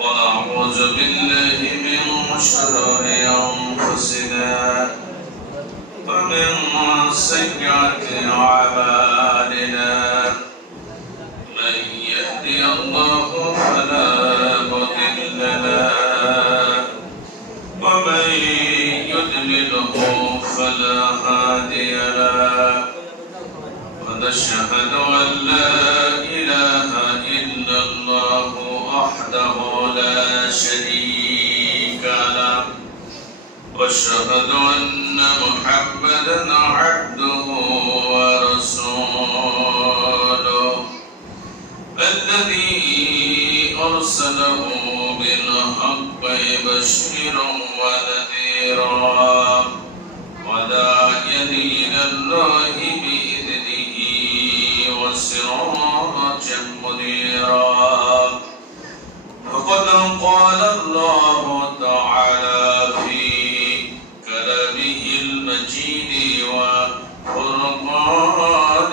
ونعوذ بالله من شرور أنفسنا ومن سيئات أعمالنا من يهدي الله فلا مضل له ومن يضلله فلا هادي له ونشهد أن لا إله إلا الله وحده لا شريك له وأشهد أن محمدا عبده ورسوله الذي أرسله بالحق بشيرا ونذيرا وداعيا إلى الله بإذنه وسراجا منيرا وقد قال الله تعالى في كلامه المجيد وفرقانه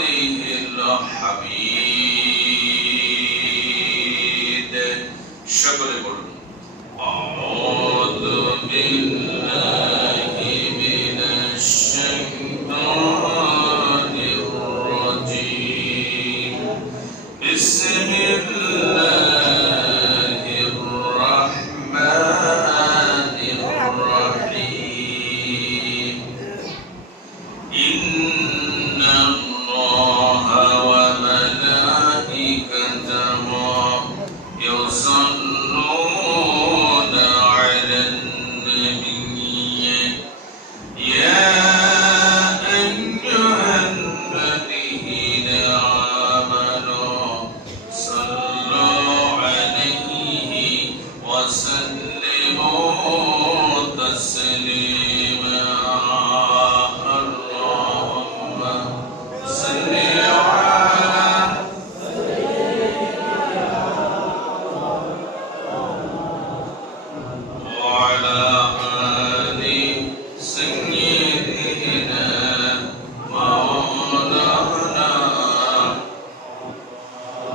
الحميد شكر قلنا أعوذ بالله من الشيطان الرجيم بسم الله الرحمن الرحيم إن الله وملائكته يصلون على النبي يا أيها الذين آمنوا صلوا عليه وسلموا تسليما اللهم صل وعلى آل سيدنا مولانا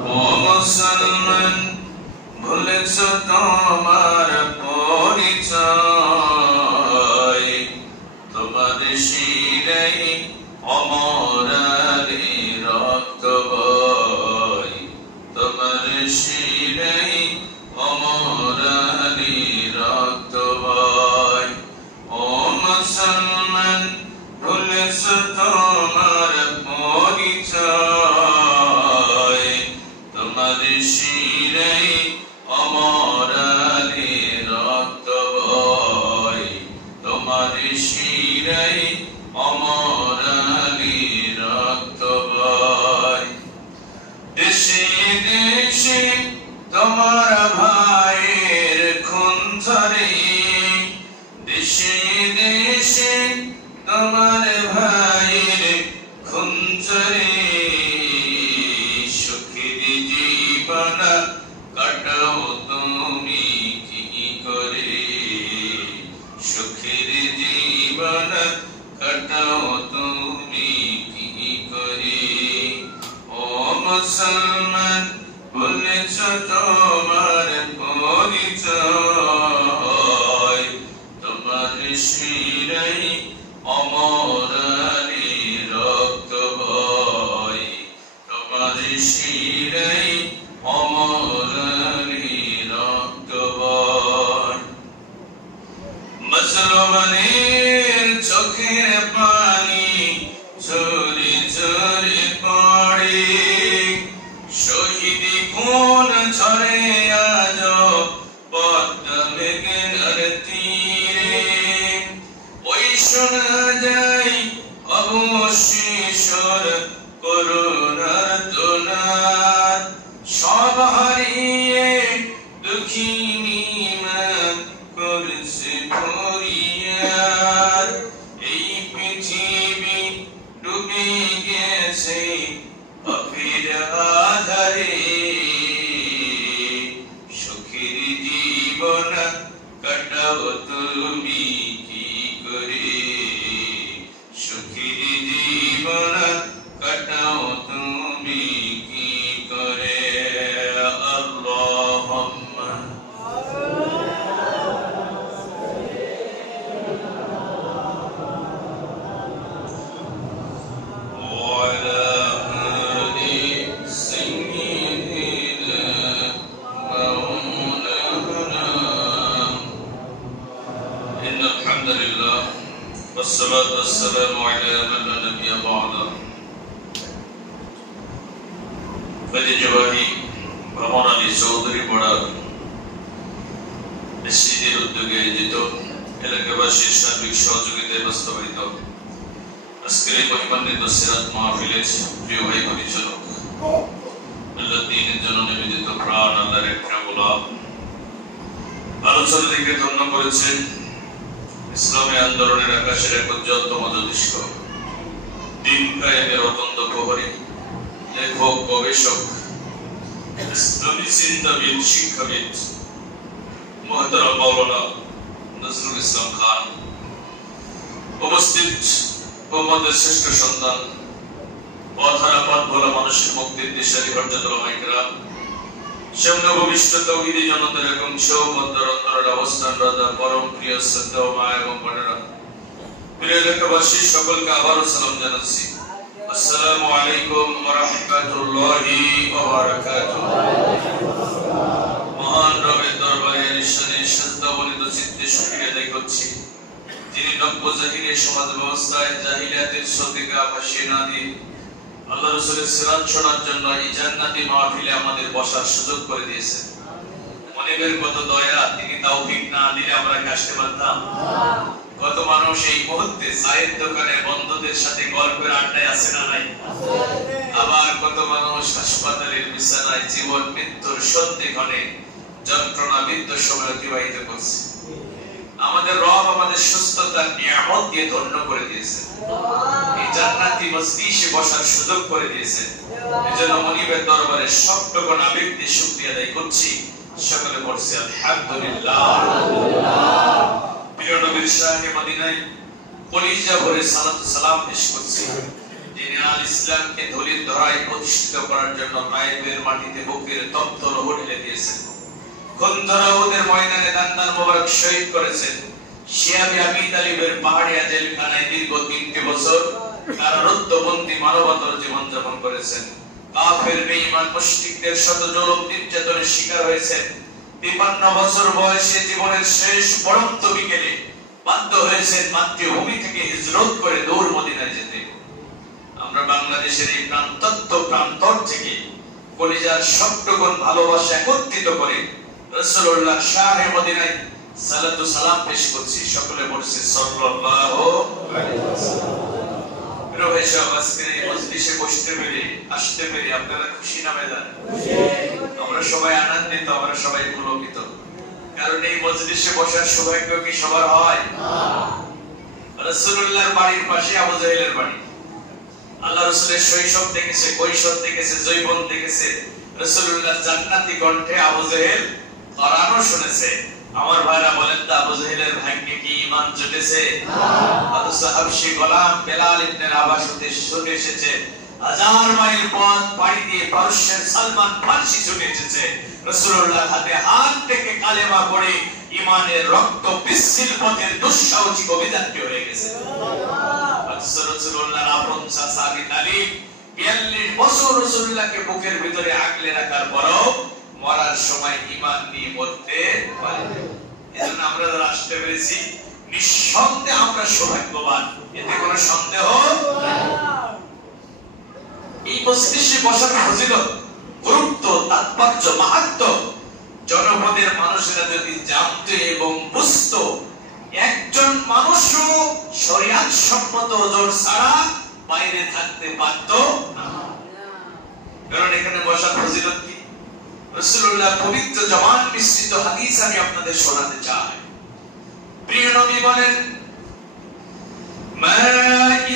মুসলমান ভুলেছ তোমার পরিচয় তোমার শিরাই অমরারি রক্ত বয় তোমার শিরাই অমরারি রক্ত বয় ও মুসলমান ভুলেছ তোমার পরিচয় তোমার শিরাই অমরারি রক্ত বয় তোমার শিরাই অমরারি রক্ত বয় দেশে দেশে তোমার ভাইয়ের খুন ঝরে দেশে দেশে তোমার ভাইয়ের খুন ঝরে সুখের জীবন কাটাও তুমি কি করে সুখের জীবন কাটাও তুমি কি করে ও মুসলমান বলেছ তোমার পরিচয় তোমার শিরাই অমরারি রক্ত বয় তোমার শিরাই অমরারি রক্ত বয় মুসলমানের চোখের পানি ঝরে ঝরে পড়ে শহীদ খুন ঝরে আজ পদ্মা মেঘনার তীরে ওই শোনা যায় অবশেষর করুণার তোনার সব হারিয়ে দুঃখিনী মা করছে ফরিয়াদ এই পৃথিবী ডুবে গেছে পাপের আধারে সুখের জীবন কাটাও তুমি কি করে সুখের জীবন কাটাও তুমি কি করে والصلاة والسلام على من لا نبي بعده ঐতিহ্যবাহী ভ্রমণ আলী চৌধুরী পড়া মসজিদের উদ্যোগে আয়োজিত এলাকাবাসীর সার্বিক সহযোগিতায় বাস্তবায়িত আজকের এই মহিমান্বিত সিরাত মাহফিলের প্রিয় ভাই পরিচালক আল্লাহ দ্বীনের জন্য নিবেদিত প্রাণ আল্লাহর একটা গোলাপ আলোচনা থেকে ধন্য করেছেন ইসলামী আন্দোলনের আকাশের এক উজ্জ্বলতম জ্যোতিষ্ক দিন কায়েমের অত্যন্ত প্রহরী লেখক গবেষক ইসলামী চিন্তাবিদ শিক্ষাবিদ মুহতারাম মাওলানা নজরুল ইসলাম খান উপস্থিত উম্মতের শ্রেষ্ঠ সন্তান পথহারা পথ ভোলা মানুষের মুক্তির দিশারি হযরত উলামায়ে কেরাম সামনে ভবিষ্যৎ তাওহীদি জনতার একাংশ মধ্যর অন্তরের অবস্থান রাজা পরম প্রিয় শ্রদ্ধেয় মা এবং বোনেরা প্রিয় এলাকাবাসী সকলকে আবারও সালাম জানাচ্ছি আসসালামু আলাইকুম ওয়া রাহমাতুল্লাহি ওয়া বারাকাতুহু মহান রবের দরবারে নিঃসন্দেহে শ্রদ্ধাবনিত চিত্তে শুকরিয়া আদায় করছি যিনি নব্য জাহিলিয়া সমাজ ব্যবস্থায় জাহিলিয়াতের সতিকা ভাসিয়ে না দিয়ে আল্লাহ রাসূলের সিরাত শোনার জন্য এই জান্নাতি মাহফিলে আমাদের বসার সুযোগ করে দিয়েছেন মনিবের কত দয়া তিনি তৌফিক না দিলে আমরা কি আসতে পারতাম কত মানুষ এই মুহূর্তে চায়ের দোকানে বন্ধুদের সাথে গল্পের আড্ডায় আছে না নাই আবার কত মানুষ হাসপাতালের বিছানায় জীবন মৃত্যুর সন্ধিক্ষণে যন্ত্রণাবিদ্ধ সময় অতিবাহিত করছে আমাদের রব আমাদের সুস্থতার নিয়ামত দিয়ে ধন্য করে দিয়েছেন এই জান্নাতি মজলিসে বসার সুযোগ করে দিয়েছেন এজন্য মনিবের দরবারে সবটুকু আবেগ দিয়ে শুকরিয়া আদায় করছি সকলে বলছি আলহামদুলিল্লাহ প্রিয় নবীর শাহে মদিনায় কলিজা ভরে সালাত সালাম পেশ করছি যিনি আল ইসলামকে ধরির ধরায় প্রতিষ্ঠিত করার জন্য তায়েফের মাটিতে বুকের তপ্ত লৌহ ঢেলে দিয়েছেন খুনদরাউদের ময়দানে দান্দার মোবারক শহীদ করেছেন শিয়াবে আবি তালিবের পাহাড়িয়া জেলখানায় দীর্ঘ 3টি বছর কারারুদ্ধবন্দী মানবতার জীবন যাপন করেছেন কাফের বেঈমান মুশরিকদের শত জুলুম নির্যাতনের শিকার হয়েছেন 53 বছর বয়সে জীবনের শেষ পড়ন্ত বিকেলে বাধ্য হয়েছেন মাতৃভূমি থেকে হিজরত করে দূর মদিনায় যেতে আমরা বাংলাদেশের এই প্রান্তর থেকে কলিজার সবটুকুন ভালোবাসা একত্রিত করে রাসূলুল্লাহ শাহে মদিনায় সালাত ও সালাম পেশ করছি সকলে বলছি সাল্লাল্লাহু আলাইহি ওয়াসাল্লাম রোহে শাবাসকে মজলিসে বসতে পেরে আসতে পেরে আপনারা খুশি না বেজার খুশি আমরা সবাই আনন্দিত আমরা সবাই পুলকিত কারণ এই মজলিসে বসার সৌভাগ্য কি সবার হয় না রাসূলুল্লাহর বাড়ির পাশে আবু জাহেলের বাড়ি আল্লাহ রাসূলের শৈশব দেখেছে কৈশোর দেখেছে যৌবন দেখেছে রাসূলুল্লাহর জান্নাতি কণ্ঠে আবু জাহেল কোরআনও শুনেছে আমার ভাইরা বলেন তো আবু জাহেলের ভাগ্যে কি ঈমান জুটেছে না অথচ হাবশী গোলাম বেলাল ইবনে রাবাহ ছুটে এসেছে হাজার মাইল পথ পাড়ি দিয়ে পারস্যের সালমান ফারসি ছুটে এসেছে রাসূলুল্লাহর হাতে হাত থেকে কালেমা পড়ে ঈমানের রক্ত পিচ্ছিল পথের দুঃসাহসিক অভিযাত্রী হয়ে গেছে রাসূলুল্লাহর আপন চাচা আবু তালিব 42 বছর রাসূলুল্লাহকে বুকের ভিতরে আগলে রাখার পরও মরার সময় ঈমান নিয়ে মরতে পারেনি এজন্য আমরা যারা আসতে পেরেছি নিঃসন্দেহে আমরা সৌভাগ্যবান এতে কোনো সন্দেহ নাই এই মজলিসে বসার ফজিলত গুরুত্ব তাৎপর্য মাহাত্ম্য জনপদের মানুষেরা যদি জানতো এবং বুঝতো একজন মানুষও শরীয়ত সম্মত ওজর ছাড়া বাইরে থাকতে পারত না কারণ এখানে বসার ফজিলত কি রাসূলুল্লাহ পবিত্র জবান মিশ্রিত হাদিস আমি আপনাদের শোনাতে চাই প্রিয় নবী বলেন মা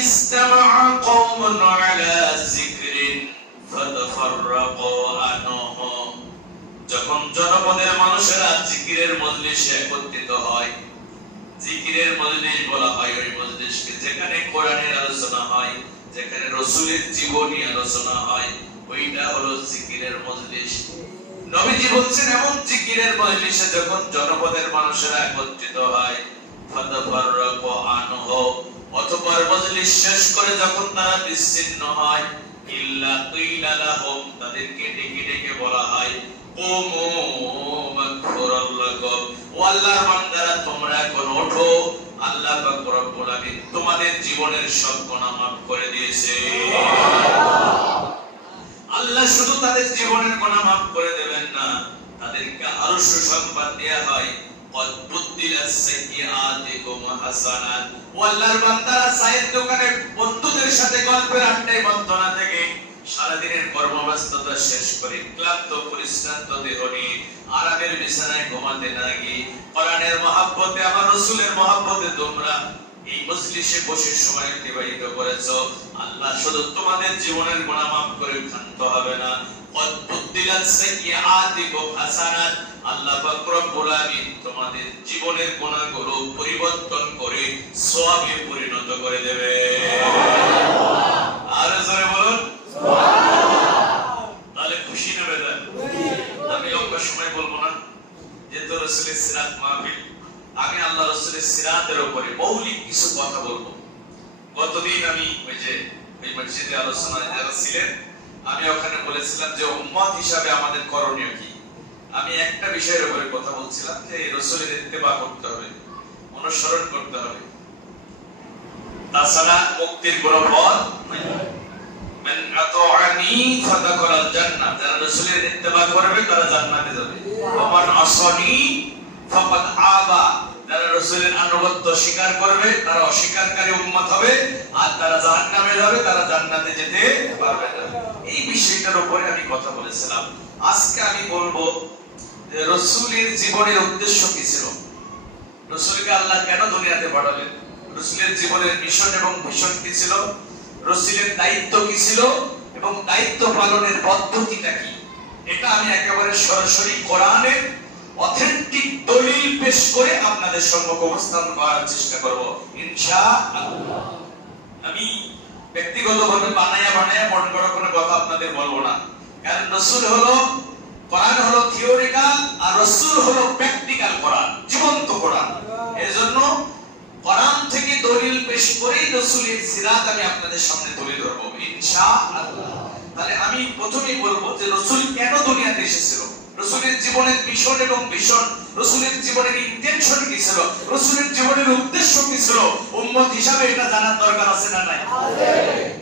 ইসতামা কওমুন আলা যিকরিন ফাতাফাররাকু আনহু যখন জনপদের মানুষেরা জিকিরের মজলিসে একত্রিত হয় জিকিরের মজলিস বলা হয় ওই মজলিসকে যেখানে কোরআনের আলোচনা হয় যেখানে রাসূলের জীবনী আলোচনা হয় ওইটা হলো জিকিরের মজলিস নবীজি বলছেন এমন জিকিরের মজলিসে যখন জনপদের মানুষেরা একত্রিত হয় ফাতাফাররাকু আনহু অথবা মজলিস শেষ করে যখন তারা বিচ্ছিন্ন হয় ইল্লা কিলা লাহুম তাদেরকে ডেকে ডেকে বলা হয় কুমু মাগফিরাল্লাকুম ও আল্লাহর বান্দারা তোমরা এখন ওঠো আল্লাহ পাক রব্বুল আলামিন তোমাদের জীবনের সব গুনাহ মাফ করে দিয়েছে। আল্লাহ শুধু তাদের জীবনের গুনাহ মাফ করে দেবেন না, তাদেরকে আরো সুসংবাদ দেয়া হয়, قد بدلت سيئاتكم حسنات। আল্লাহর বান্দারা চায়ের দোকানে বন্ধুদের সাথে গল্পের আড্ডায় মন্ত্রণা থেকে সারাদিনের কর্মব্যস্ততা শেষ করে ক্লান্ত পরিশ্রান্ত দেহ নিয়ে আরামের বিছানায় ঘুমাতে না গিয়ে কোরআনের মহব্বতে, আমার রাসূলের মহব্বতে তোমরা এই মজলিসে বসে সময় অতিবাহিত করেছো, আল্লাহ শুধু তোমাদের জীবনের গুনাহ মাফ করে ক্ষান্ত হবে না, قد بدلت سيئاتكم حسنات। আল্লাহ পাক রব্বুল আলামিন তোমাদের জীবনের গুনাহগুলো পরিবর্তন করে সওয়াবে পরিণত করে দেবে। আর জোরে বলুন সুবহানাল্লাহ। তাহলে খুশি না বেজার? আমি লম্বা সময় বলবো না, যেহেতু রাসূলের সিরাত মাহফিল, আমি আল্লাহ রাসূলের সিরাতের উপরে মৌলিক কিছু কথা বলবো। গতদিন আমি ওই মসজিদে আলোচনা যারা ছিলেন, আমি ওখানে বলেছিলাম যে উম্মত হিসাবে আমাদের করণীয় কি। আমি একটা বিষয়ের উপরে কথা বলছিলাম যে রাসূলের ইত্তেবা করতে হবে, অনুসরণ করতে হবে, তাছাড়া মুক্তির কোনো পথ নাই। মান আতাআনি ফাদাখালাল জান্নাহ, যারা রাসূলের ইত্তেবা করবে তারা জান্নাতে যাবে। ওয়া মান আসানি ফাকাদ আবা, যারা রাসূলের আনুগত্য স্বীকার করবে তারা অস্বীকারকারী উম্মত হবে, আর তারা জাহান্নামে যাবে, তারা জান্নাতে যেতে পারবে না। এই বিষয়টার উপরে আমি কথা বলেছিলাম। আজকে আমি বলবো যে রাসূলের জীবনের উদ্দেশ্য কি ছিল, রাসূলকে আল্লাহ কেন দুনিয়াতে পাঠালেন, রাসূলের জীবনের মিশন এবং ভিশন কি ছিল, রাসূলের দায়িত্ব কি ছিল এবং দায়িত্ব পালনের পদ্ধতিটা কি। এটা আমি একেবারে সরাসরি কোরআনের অথেন্টিক দলিল পেশ করে আপনাদের সম্মুখে উপস্থাপন করার চেষ্টা করব ইনশাআল্লাহ। আমি ব্যক্তিগতভাবে বানায়া মনে করা কোনো কথা আপনাদের বলবো না, কারণ রাসূল হলো, কোরআন হলো থিওরিক্যাল আর রাসূল হলো প্র্যাকটিক্যাল কোরআন, জীবন্ত কোরআন। এজন্য কোরআন থেকে দলিল পেশ করেই রাসূলের সিরাত আমি আপনাদের সামনে তুলে ধরব ইনশাআল্লাহ। তাহলে আমি প্রথমেই বলবো যে রাসূল কেন দুনিয়াতে এসেছিল, রাসূলের জীবনের মিশন এবং ভিশন, রাসূলের জীবনের ইন্টেনশন কি ছিল, রাসূলের জীবনের উদ্দেশ্য কি ছিল, উম্মত হিসাবে এটা জানার দরকার আছে না নাই? আছে।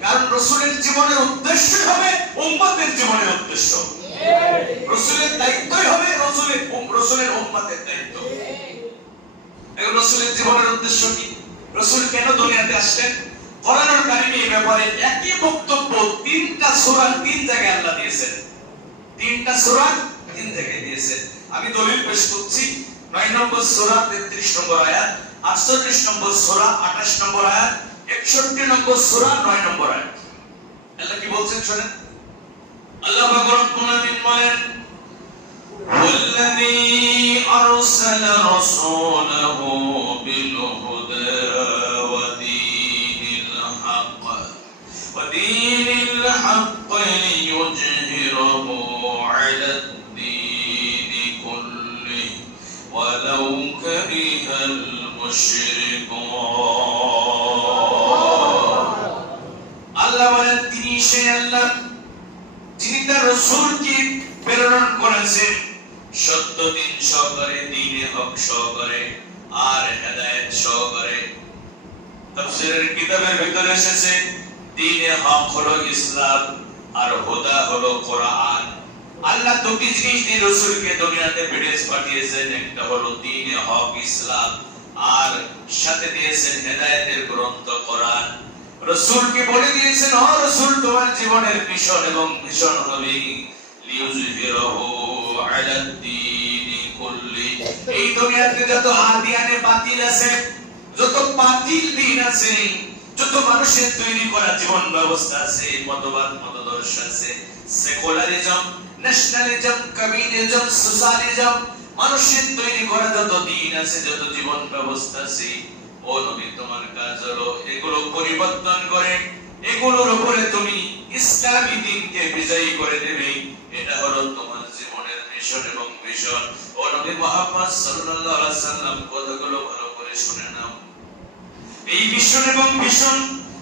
কারণ রাসূলের জীবনের উদ্দেশ্য হবে উম্মতের জীবনের উদ্দেশ্য, রাসূলের দায়িত্বই হবে রাসূলের উম্মতের দায়িত্ব। এখন রাসূলের জীবনের উদ্দেশ্য কি, রাসূল কেন দুনিয়াতে আসলেন? কোরআনুল কারীমে এই ব্যাপারে একই বক্তব্য তিনটা সূরা তিন জায়গায় আল্লাহ দিয়েছেন, তিনটা সূরা তিন জায়গায় দিয়েছেন। আমি দলিল পেশ করছি। 9 নম্বর সূরা 33 নম্বর আয়াত, 48 নম্বর সূরা 28 নম্বর আয়াত, 61 নম্বর সূরা 9 নম্বর আয়াত। আল্লাহ কি বলছেন শুনেন। আল্লাহ পাক রব্বুল আলামিন বলেন, ওয়াল্লাযী আরসালা রাসূলাহু বিল হুদা ওয়া দীনিল হক লিইয়ুযহিরাহু আলা ولو كره المشركون। আল্লাহ বলেন তিনি সেই আল্লাহ যিনি তার রাসূলকে প্রেরণ করেছেন সত্য দিন সহকারে, দ্বীনে হক সহকারে আর হেদায়েত সহকারে। তাফসীরের কিতাবের ভিতরে এসেছে দ্বীনে হক হলো ইসলাম আর হুদা হলো কোরআন। আল্লাহ দুটি জিনিস দিয়ে রাসূলকে দুনিয়াতে পাঠিয়েছেন, একটা হলো দ্বীনে হক ইসলাম আর সাথে দিয়েছেন হেদায়েতের গ্রন্থ কোরআন। রাসূলকে বলে দিয়েছেন, ও রাসূল তোমার জীবনের মিশন এবং ভিশন হবে লিইয়ুযহিরাহু আলা দ্বীনি কুল্লি। এই দুনিয়াতে যত আদিয়ানে বাতিল আছে, যত বাতিল দ্বীন আছে, যত মানুষের তৈরি করা জীবন ব্যবস্থা আছে, মতবাদ মতদর্শ আছে, সেকুলারিজম, ন্যাশনালিজম, কমিউনিজম, সোশ্যালিজম, মানুষের তৈরি করা যত দিন আছে, যত জীবন ব্যবস্থা আছে, ও নবী তোমার কাজ হলো এগুলো পরিবর্তন করে এগুলোর উপরে তুমি ইসলামী দ্বীনকে বিজয়ী করে দেবে। এটা হলো তোমার জীবনের মিশন এবং ভিশন। ও নবী মুহাম্মদ সাল্লাল্লাহু আলাইহি সাল্লাম কথাগুলো ভালো করে শুনে নাও। এই মিশন এবং ভিশন,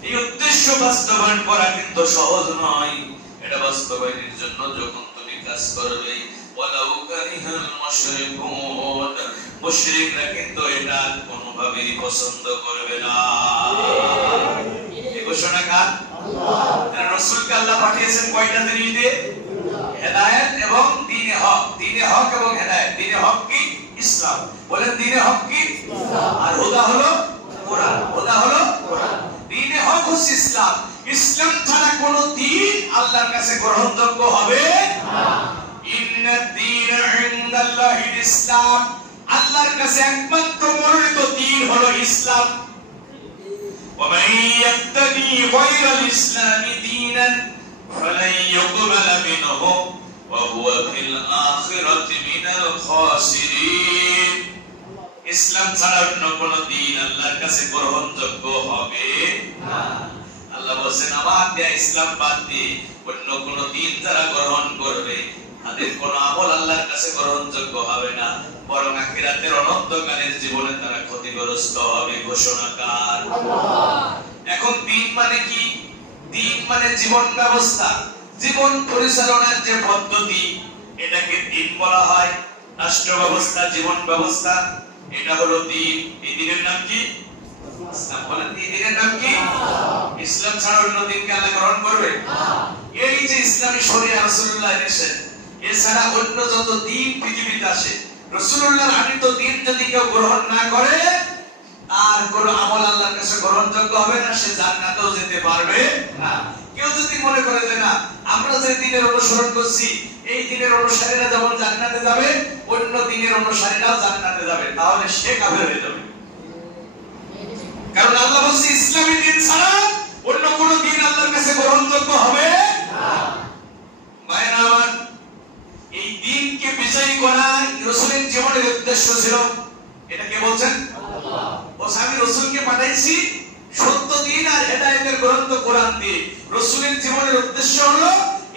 এই উদ্দেশ্য বাস্তবায়ন করা কিন্তু সহজ নয়। এটা বাস্তবায়নের জন্য যখন তুমি কাজ করবে, ওয়ালাউ কারিহাল মুশরিকুন, মুশরিকরা কিন্তু এটা কোনোভাবেই পছন্দ করবে না। এই ঘোষণা কার? আল্লাহ। রাসূলকে আল্লাহ পাঠিয়েছেন কয়টা দিনে? হেদায়েত এবং দ্বীনে হক। দ্বীনে হক এবং হেদায়েত। দ্বীনে হক কি? ইসলাম। বলেন দ্বীনে হক কি? ইসলাম। আর হুদা হলো কোরআন। হুদা হলো কোরআন। দ্বীনে হক হচ্ছে ইসলাম। ইসলাম ছাড়া কোন দ্বীন আল্লাহর কাছে গ্রহণযোগ্য হবে না। ইন্নাদ দীনা ইনদাল্লাহিল ইসলাম, আল্লাহর কাছে একমাত্র মনোনীত দ্বীন হলো ইসলাম। ওয়া মান ইয়াবতাগি গায়রাল ইসলামি দীনান ফালান ইউকবালা মিনহু ওয়া হুয়া ফিল আখিরাতি মিনাল খাসিরিন। ইসলাম ছাড়া অন্য কোন দ্বীন আল্লাহর কাছে গ্রহণযোগ্য হবে না। আল্লাহ বলেন আমার দেয়া ইসলাম বাদ দিয়ে অন্য কোন দ্বীন যারা গ্রহণ করবে তাদের কোন আমল আল্লাহর কাছে গ্রহণযোগ্য হবে না, বরং আখিরাতের অনন্তকালের জীবনে তারা ক্ষতিগ্রস্ত হবে। ঘোষণাকার আল্লাহ। এখন দ্বীন মানে কি? দ্বীন মানে জীবন ব্যবস্থা, জীবন পরিচালনার যে পদ্ধতি, এটাকে দ্বীন বলা হয়। রাষ্ট্র ব্যবস্থা, জীবন ব্যবস্থা, এটা হলো দ্বীন। এই দ্বীনের নাম কি? ইসলাম। বলেন এই দ্বীনের নাম কি? ইসলাম ছাড়া অন্য দ্বীনকে আল্লাহ গ্রহণ করবে না। এই যে ইসলামী শরিয়া রাসূলুল্লাহ এনেছেন, এছাড়া অন্য যত দ্বীন পৃথিবীতে আসে, রাসূলুল্লাহর আনিত দ্বীন যদি কেউ গ্রহণ না করে আর কোন আমল আল্লাহর কাছে গ্রহণযোগ্য হবে না, সে জান্নাতেও যেতে পারবে না। কেউ যদি মনে করে যে না, আমরা যে দ্বীনের অনুসরণ করছি এই দ্বীনের অনুসারীরা যেমন জান্নাতে যাবে, অন্য দ্বীনের অনুসারীরাও জান্নাতে যাবে, তাহলে সে কাফের হয়ে যাবে। কারণ আল্লাহ বলছে ইসলামী দ্বীন ছাড়া অন্য কোন দ্বীন আল্লাহর কাছে গ্রহণযোগ্য হবে না। ভাইরা আমার, এই দ্বীনকে বিজয়ী করা রাসূলের জীবনের উদ্দেশ্য ছিল। এটা কে বলছেন? আল্লাহ। বলছে আমি রাসূলকে পাঠাইছি সত্য দ্বীন আর হেদায়েতের গ্রন্থ কোরআন দিয়ে। রাসূলের জীবনের উদ্দেশ্য হলো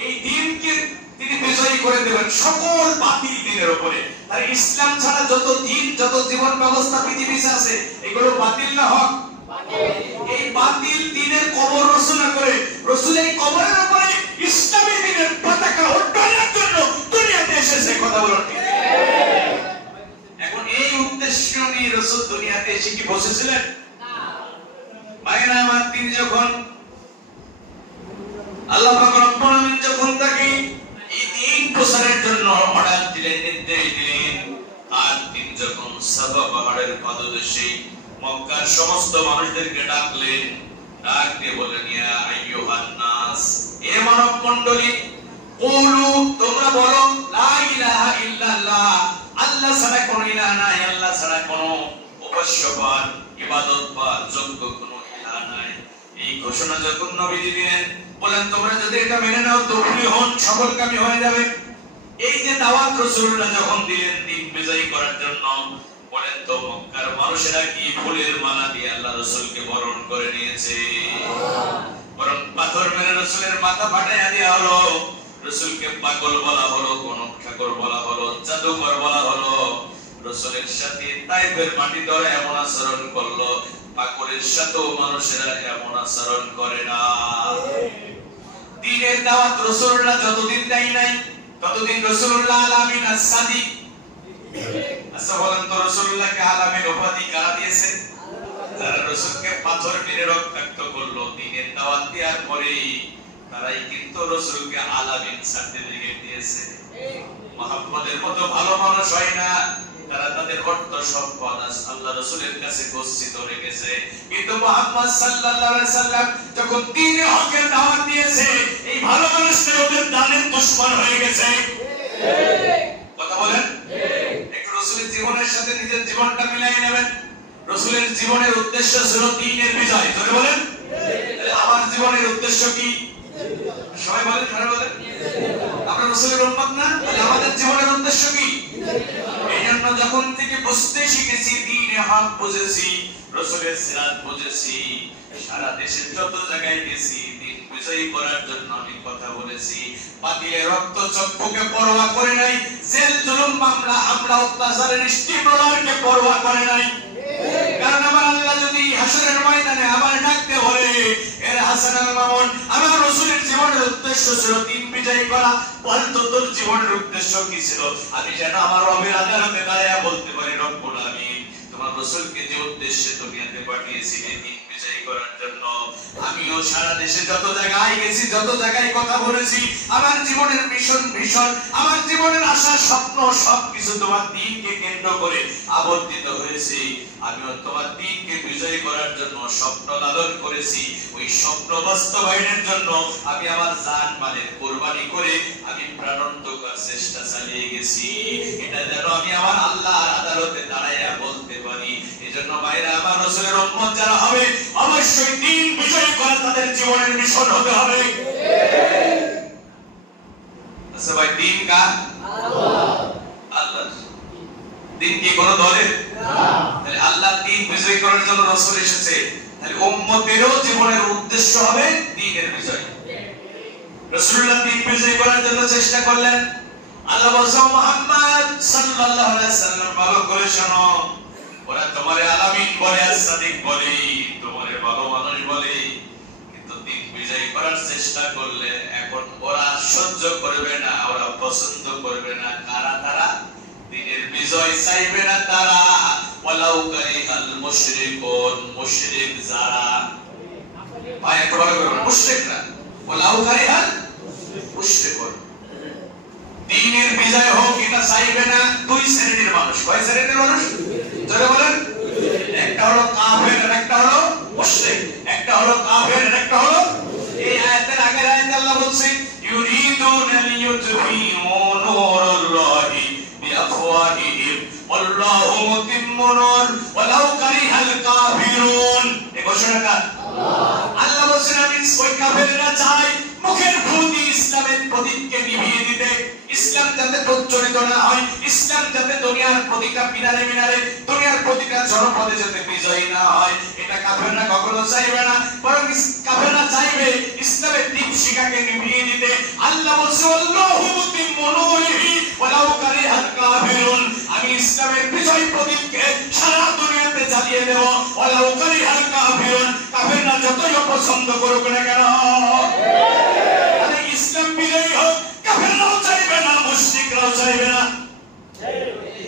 এই দ্বীনকে তিনি বিজয়ী করে দেবেন সকল বাতিল দ্বীনের উপরে। আর ইসলাম ছাড়া যত দ্বীন, যত জীবন ব্যবস্থা পৃথিবীতে আছে, এগুলো বাতিল না হক? এই বাতিল দ্বীনের কবর রচনা করে রাসূল এই কবরের উপরে ইসলামী দ্বীনের পতাকা উত্তোলনের জন্য দুনিয়াতে এসেছে। কথা বলুন ঠিক? এখন এই উদ্দেশ্য নিয়ে রাসূল দুনিয়াতে এসে কি বসেছিলেন? না। ভাইরা আমার, তিনি যখন আল্লাহ পাক রব্বুল আলামিন যখন তাকে এই দ্বীন প্রচারের জন্য অর্ডার দিলেন, নির্দেশ দিলেন, আর তিনি যখন সাফা পাহাড়ের পাদদেশে মক্কার সমস্ত মানুষদেরকে ডাকলেন, ডাক দিয়ে বললেন ইয়া আইয়ুহান নাস, হে মানব মণ্ডলী, কুলু, তোমরা বলো লা ইলাহা ইল্লাল্লাহ, আল্লাহ ছাড়া কোনো ইলাহ নাই, আল্লাহ ছাড়া কোনো উপাস্যবান, ইবাদতবান, যোগ্য কোনো ইলাহ নাই। এই ঘোষণা যখন নবী দিলেন, বলেন তোমরা যদি এটা মেনে নাও তুফলিহুন, সফলকামী হয়ে যাবে। এই যে দাওয়াত রাসূলুল্লাহ যখন দিলেন দ্বীন বিজয়ী করার জন্য, বলেন তো মক্কার মানুষেরা কি ফুলের মালা দিয়ে আল্লাহ রাসূলকে বরণ করে নিয়েছে? বরং পাথর মেরে রাসূলের মাথা ফাটাইয়া দেয়া হলো, রাসূলকে পাগল বলা হলো, গণক ঠাকুর বলা হলো, জাদুকর বলা হলো। রাসূলের সাথে তায়েফের মাটি ধরে এমন আচরণ করলো, পাগলের সাথেও মানুষেরা এমন আচরণ করে না। দ্বীনের দাওয়াত রাসূলুল্লাহ যতদিন দেয় নাই, ততদিন রাসূলুল্লাহ আলামিন as-সাদিক। আচ্ছা বলেন তো, রাসূলুল্লাহকে আলামিন উপাধি কারা দিয়েছে? যারা রাসূলকে পাথর মেরে রক্তাক্ত করলো দ্বীনের দাওয়াত দেওয়ার পরে, তারাই কিন্তু রাসূলকে আলামিন সার্টিফিকেট দিয়েছে। মুহাম্মদের মতো ভালো মানুষ হয় না, তারা তাদের অর্থ সম্পদ আল্লাহ রাসূলের কাছে গচ্ছিত রেখেছে। কিন্তু মুহাম্মদ সাল্লাল্লাহু আলাইহি সাল্লাম যখন দ্বীনে হকের দাওয়াত দিয়েছে, এই ভালো মানুষরা ওদের দানের দুশমন হয়ে গেছে। কথা বলেন একটু রাসূলের জীবনের সাথে নিজের জীবনটা মিলিয়ে নেবেন। রাসূলের জীবনের উদ্দেশ্য ছিল দ্বীনের বিজয়। জোরে বলেন আমার জীবনের উদ্দেশ্য কি? সবাই বলেন, সবাই বলেন। আমরা রাসূলের উম্মত না? তাহলে আমাদের জীবনের উদ্দেশ্য কি? এই জন্য যখন থেকে বুঝতে শিখেছি, দ্বীনে হক বুঝেছি, রাসূলের সিরাত বুঝেছি, সারা দেশে যত জায়গায় গেছি দ্বীন বিজয়ী করার জন্য আমি কথা বলেছি। বাতিলের রক্ত চক্ষুকে পরোয়া করে নাই, জেল জুলুম মামলা হামলা অত্যাচারের স্টিমরোলারকে পরোয়া করে নাই। কারণ কারণ আমার আল্লাহ যদি হাসরের ময়দানে আমার ডাকতে বলে, এর হাসান আল মামুন, আমার রাসূলের জীবনের উদ্দেশ্য ছিল দিন বিজয় করা, বলতো তোর জীবনের উদ্দেশ্য কি ছিল? আমি যেন আমার রবের আদালতে দাঁড়ায়া বলতে পারি, রব্বুল আমিন, তোমার রাসূলকে যে উদ্দেশ্যে দুনিয়াতে পাঠিয়েছিলে দিন বিজয় করার জন্য, আমিও সারা দেশে যত জায়গায় গেছি, যত জায়গায় কথা বলেছি, আমার জীবনের মিশন ভিশন, আমার জীবনের আশা স্বপ্ন সবকিছু তোমার দ্বীনকে কেন্দ্র করে আবর্তিত হয়েছে। আমিও তোমার দ্বীনকে বিজয় করার জন্য স্বপ্ন লালন করেছি। ওই স্বপ্ন বাস্তবায়নের জন্য আমি আমার জান মালের কুরবানি করে আমি প্রাণান্তকর চেষ্টা চালিয়ে গেছি। এটা যেন আমি আমার আল্লাহর আদালতে দাঁড়াইয়া বলতে পারি। এজন্য ভাইরা, আমার রাসূলের উম্মত যারা হবে, অবশ্যই দ্বীন বিজয় করা তাদের জীবনের মিশন হতে হবে। আচ্ছা ভাই, দ্বীন কার? আল্লাহর। দ্বীন কি কোনো দলের? তাহলে আল্লাহর দ্বীন বিজয় করার জন্য রাসূল এসেছে, তাহলে উম্মতেরও জীবনের উদ্দেশ্য হবে দ্বীনের বিজয়। রাসূলুল্লাহ দ্বীন বিজয় করার জন্য চেষ্টা করলেন। আল্লাহ বলছেন, মুহাম্মদ সাল্লাল্লাহু আলাইহি ওয়াসাল্লাম, ভালো করে শোনো, ওরা তোমারে আলামিন বলে, as-সাদিক বলে, তোমারে ভালো মানুষ বলে, কিন্তু দ্বীন বিজয় করার চেষ্টা করলে এখন ওরা সহ্য করবে না, ওরা পছন্দ করবে না। কারা তারা? দ্বীনের বিজয় চাইবে না তারা। ওয়ালাউ কারিহাল মুশরিকুন, মুশরিক যারা, ভাই একটু ভালো করে বলুন, মুশরিক না, ওয়ালাউ কারিহাল মুশরিকুন, দ্বীনের বিজয় হোক এটা চাইবে না দুই শ্রেণীর মানুষ। কয় শ্রেণীর মানুষ? জোরে বলেন। একটা হলো কাফের আর একটা হলো মুশরিক। একটা হলো কাফের আর একটা হলো, এই আয়াতের আগের আয়াতে আল্লাহ বলছেন, ইউরিদুনা লিইউতফিউ নূরাল্লাহি বিআফওয়াহিহিম ওয়াল্লাহু মুতিম্মু নূর ওয়ালাউ কারিহাল কাফিরুন। এই ঘোষণাটা আল্লাহ বলছেন, আমি ওই কাফেররা চাই মুখের প্রতি ইসলামের প্রদীপকে নিভিয়ে দিতে, ইসলাম যাতে প্রজ্বলিত না হয়, ইসলাম যাতে দুনিয়ার প্রতিটা মিনারে মিনারে, দুনিয়ার প্রতিটা জনপদে যাতে বিজয়ী না হয়, এটা কাফেররা কখনো চাইবে না। বরং কাফেররা চাইবে ইসলামের দীপ শিখাকে নিভিয়ে দিতে। আল্লাহ বলছে, আল্লাহু মুতিম্মু নূরিহি ওয়ালাউ কারিহাল কাফিরুন, আমি ইসলামের বিজয় প্রদীপকে সারা দুনিয়াতে জ্বালিয়ে দেব, ওয়ালাউ কারিহাল কাফিরুন, কাফেররা যতই অপছন্দ করুক না কেন। ইসলাম বিজয়ী হোক, কাফেররাও চাইবে না, মুশরিকরাও চাইবে না।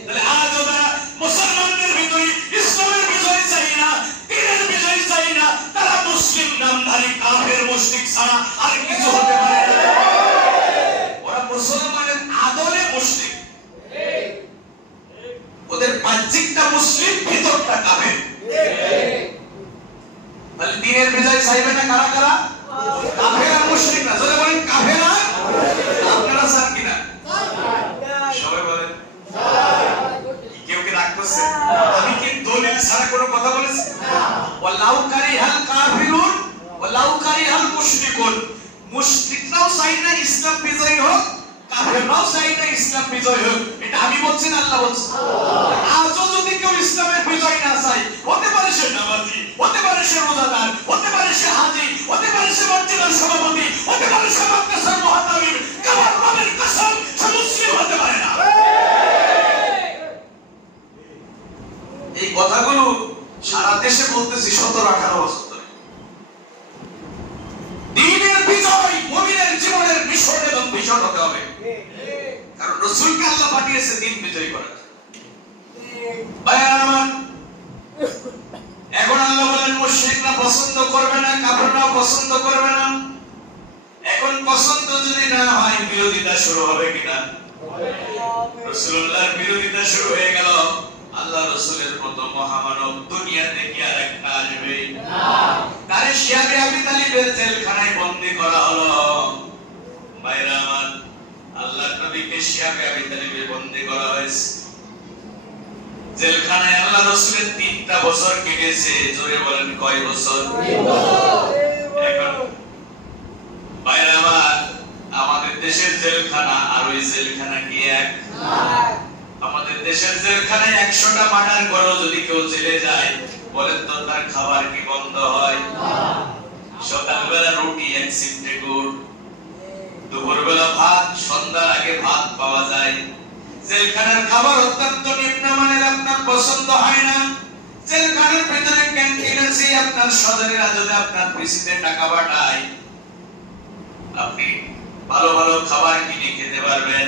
তাহলে আজ ওরা মুসলমানদের ভিতরে ইসলামের বিজয় চাই না, দ্বীনের বিজয় চাই না, তারা মুসলিম নামধারী কাফের মুশরিক ছাড়া আর কিছু হতে পারে না। ওরা মুসলমানের আদলে মুশরিক, ওদের বাহ্যিকটা মুসলিম, ভিতরটা কাফের। তাহলে দ্বীনের বিজয় চাইবে না কারা কারা? কাফের আর মুশরিক না। জোরে বলেন, কাফের আর, আপনারা চান কিনা? সবাই বলেন। কেউ কি রাগ করছে? আমি কি দলিল ছাড়া কোনো কথা বলেছি? ওয়ালাউ কারিহাল কাফিরুন ওয়ালাউ কারিহাল মুশরিকুন, মুশরিকরাও চাই না ইসলাম বিজয়ী হোক, কাফেররাও চাই না ইসলাম বিজয়ী হোক। এটা আমি বলছি না, আল্লাহ বলছে। আজও যদি কেউ ইসলামের বিজয় না চায়, হতে পারে সে নামাজি, হতে পারে সে রোজাদার, হতে পারে সে হাজী, হতে পারে সে মসজিদের সভাপতি, হতে পারে সে মাদ্রাসার মুহাদ্দিস, কাবার রবের কসম, সে মুসলিম হতে পারে না। এই কথাগুলো সারা দেশে বলতেছি 17-18 বছর ধরে। দ্বীনের বিজয় মুমিনের জীবনের মিশন এবং ভিশন হতে হবে, কারণ রাসূলকে আল্লাহ পাঠিয়েছে দ্বীন বিজয় করার। এখন আল্লাহ বলেন, মুশরিকরা পছন্দ করবে না, কাফেররা পছন্দ করবে না। এখন পছন্দ যদি না হয়, বিরোধিতা শুরু হবে কিনা? রাসূলুল্লাহর বিরোধিতা শুরু হয়ে গেল। আল্লাহ রাসূলের মতো মহামানব দুনিয়াতে কি আর একটা আসবে? তারে শিয়াবে আবি তালিবের জেলখানায় বন্দী করা হলো। ভাইরা আমার, আল্লাহর নবীকে শিয়াবে আবি তালিবে বন্দী করা হয়েছে। জেলখানায় আল্লাহ রাসূলের 3টা বছর কেটেছে। জোরে বলেন, কয় বছর? এখন ভাইরা আমার, আমাদের দেশের জেলখানা আর ওই জেলখানা কি এক? আমাদের দেশের জেলখানায় 100টা মার্ডার করেও যদি কেউ জেলে যায়, বলেন তো তার খাবার কি বন্ধ হয়? সকালবেলা রুটি 1 সিমটে গুড়, দুপুরবেলা ভাত, সন্ধ্যার আগে ভাত পাওয়া যায়। জেলখানার খাবার অত্যন্ত নিম্নমানের, আপনার পছন্দ হয় না। জেলখানার ভিতরে ক্যান্টিন আছে, আপনার স্বজনেরা যদি আপনার পিসিতে টাকা পাঠায় আপনি ভালো ভালো খাবার কিনে খেতে পারবেন।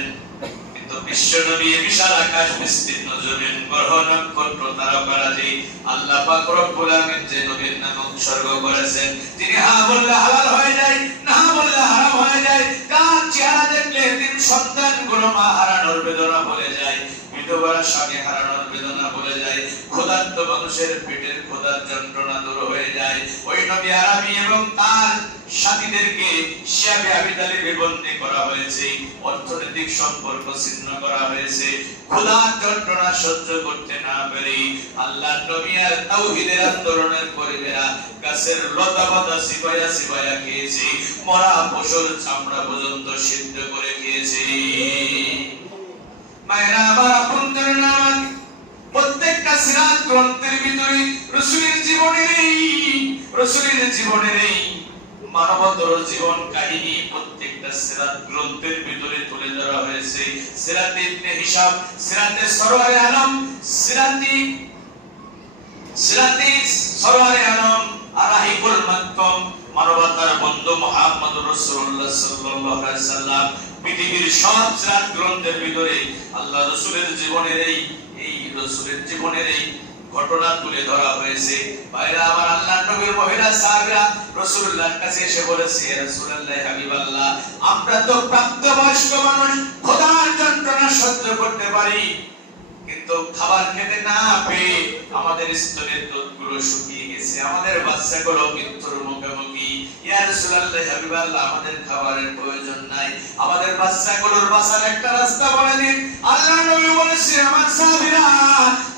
কিন্তু বিশ্বনবী বিশাল আকাশ বিস্তীর্ণ জমিন গ্রহ নক্ষত্র তারকারাজি আল্লাহ পাক রব্বুল আলামিন যে নবীর নাম উৎসর্গ করেছেন, তিনি হ্যাঁ বললে হালাল হয়ে যায়, না বললে হারাম হয়ে যায়। তার চেহারা দেখলে তিন সন্তানগুলো মা হারানোর বেদনা ভুলে যায়, বিধবার স্বামী হারানোর বেদনা ভুলে যায়, ক্ষুধার্ত মানুষের পেটের ক্ষুধার যন্ত্রণা দূর হয়ে যায়। ওই নবী আরামী এবং তার সাথীদেরকে শিয়াবে আবি তালিবে বন্দী করা হয়েছে, অর্থনৈতিক সম্পর্ক ছিন্ন করা হয়েছে। ক্ষুধার যন্ত্রণা সহ্য করতে না পেরে আল্লাহ নবী আর তাওহীদের আন্দোলনের কর্মীরা গাছের লতা পাতা সিপায়া সিপায়া খেয়েছে, মরা পশুর চামড়া পর্যন্ত সিদ্ধ করে খেয়েছে। মায়েরা আমার আপনজনের নাম, প্রত্যেকটা সিরাত গ্রন্থের ভিতরে রাসূলের জীবনের এই মানবতার জীবন কাহিনী প্রত্যেকটা সিরাত গ্রন্থের ভিতরে তুলে ধরা হয়েছে। সিরাত ইবনে হিশাম, সিরাতে সরওয়ারে আলম, সিরাতে সরওয়ারে আলম আরাহিকুল মাকতুম, মানবতার বন্ধু মুহাম্মদুর রাসূলুল্লাহ সাল্লাল্লাহু আলাইহি সাল্লাম। পৃথিবীর সব সিরাত গ্রন্থের ভিতরে আল্লাহ রাসূলের জীবনের এই রাসূলের জীবনের এই ঘটনা তুলে ধরা হয়েছে। ভাইরা আমার, আল্লাহর নবীর মহিলা সাহাবীরা রাসূলুল্লাহর কাছে এসে বলেছে, ইয়া রাসূলুল্লাহ হাবিবাল্লাহ, আমরা তো প্রাপ্তবয়স্ক মানুষ, ক্ষুধার যন্ত্রণা সহ্য করতে পারি, কিন্তু খাবার খেতে না পেয়ে আমাদের স্তনের দুধগুলো শুকিয়ে গেছে, আমাদের বাচ্চাগুলো মৃত্যুর মুখোমুখি। ইয়া রাসূলুল্লাহ হাবিবাল্লাহ, আমাদের খাবারের প্রয়োজন নাই, আমাদের বাচ্চাগুলোর বাঁচার একটা রাস্তা বলে দিন। আল্লাহর নবী বলেছে, আমার সাহাবীরা,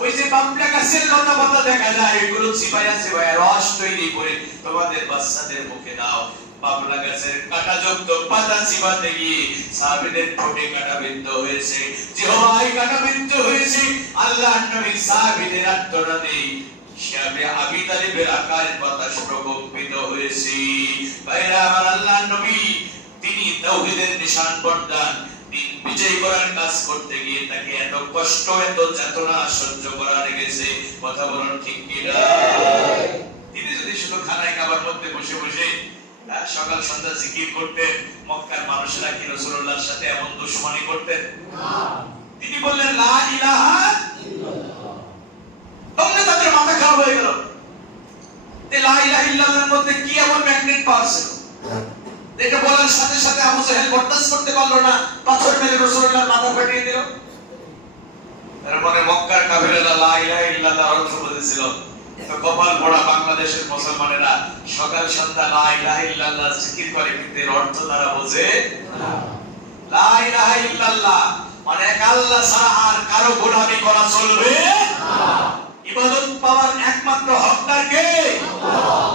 ওই যে বাবলা গাছের লতা পাতা দেখা যায়, এগুলো চিবায়া চিবায়া রস তৈরি করে তোমাদের বাচ্চাদের মুখে দাও। বাবলা গাছের কাঁটাযুক্ত পাতা চিবাতে গিয়ে সাহাবীদের ঠোঁটে কাঁটা বিদ্ধ হয়েছে, জিহ্বায় কাঁটা বিদ্ধ হয়েছে। আল্লাহর নবী সাহাবীদের আত্মনাদে শিয়াবে আবি তালিবের আকাশ বাতাস প্রকম্পিত হয়েছে। ভাইরা আমার, আল্লাহর নবী তিনি তাওহীদের নিশান বর্দান দিন বিজয় করার কাজ করতে গিয়ে তাকে এত কষ্ট এত যাতনা সহ্য করা লেগেছে। কথা বলুন ঠিক কি না? তিনি যদি শুধু খানায় খাবার মধ্যে বসে বসে সকাল সন্ধ্যা জিকির করতেন, মক্কার মানুষেরা কি রাসূলুল্লাহর সাথে এমন দুশমনি করতেন? তিনি বললেন লা ইলাহা ইল্লাল্লাহ, তখন তাদের মাথা খারাপ হয়ে গেল। লা ইলাহা ইল্লাল্লাহর মধ্যে কি এমন ম্যাগনেট পাওয়ার ছিল এটা বলার সাথে সাথে আবু জাহেল বরদাস্ত করতে পারলো না, পাথর মেরে রাসূলুল্লাহর মাথা ফাটিয়ে দিল। এর মানে মক্কার কাফিররা লা ইলাহা ইল্লাল্লাহর অর্থ বুঝেছিল। তো কপাল পোড়া বাংলাদেশের মুসলমানেরা সকাল সন্ধ্যা লা ইলাহা ইল্লাল্লাহ জিকির করে, কিন্তু এর অর্থ তারা বোঝে না। লা ইলাহা ইল্লাল্লাহ মানে এক আল্লাহ ছাড়া আর কারো গোলামি করা চলবে না, ইবাদত পাওয়ার একমাত্র হকদার কে? আল্লাহ।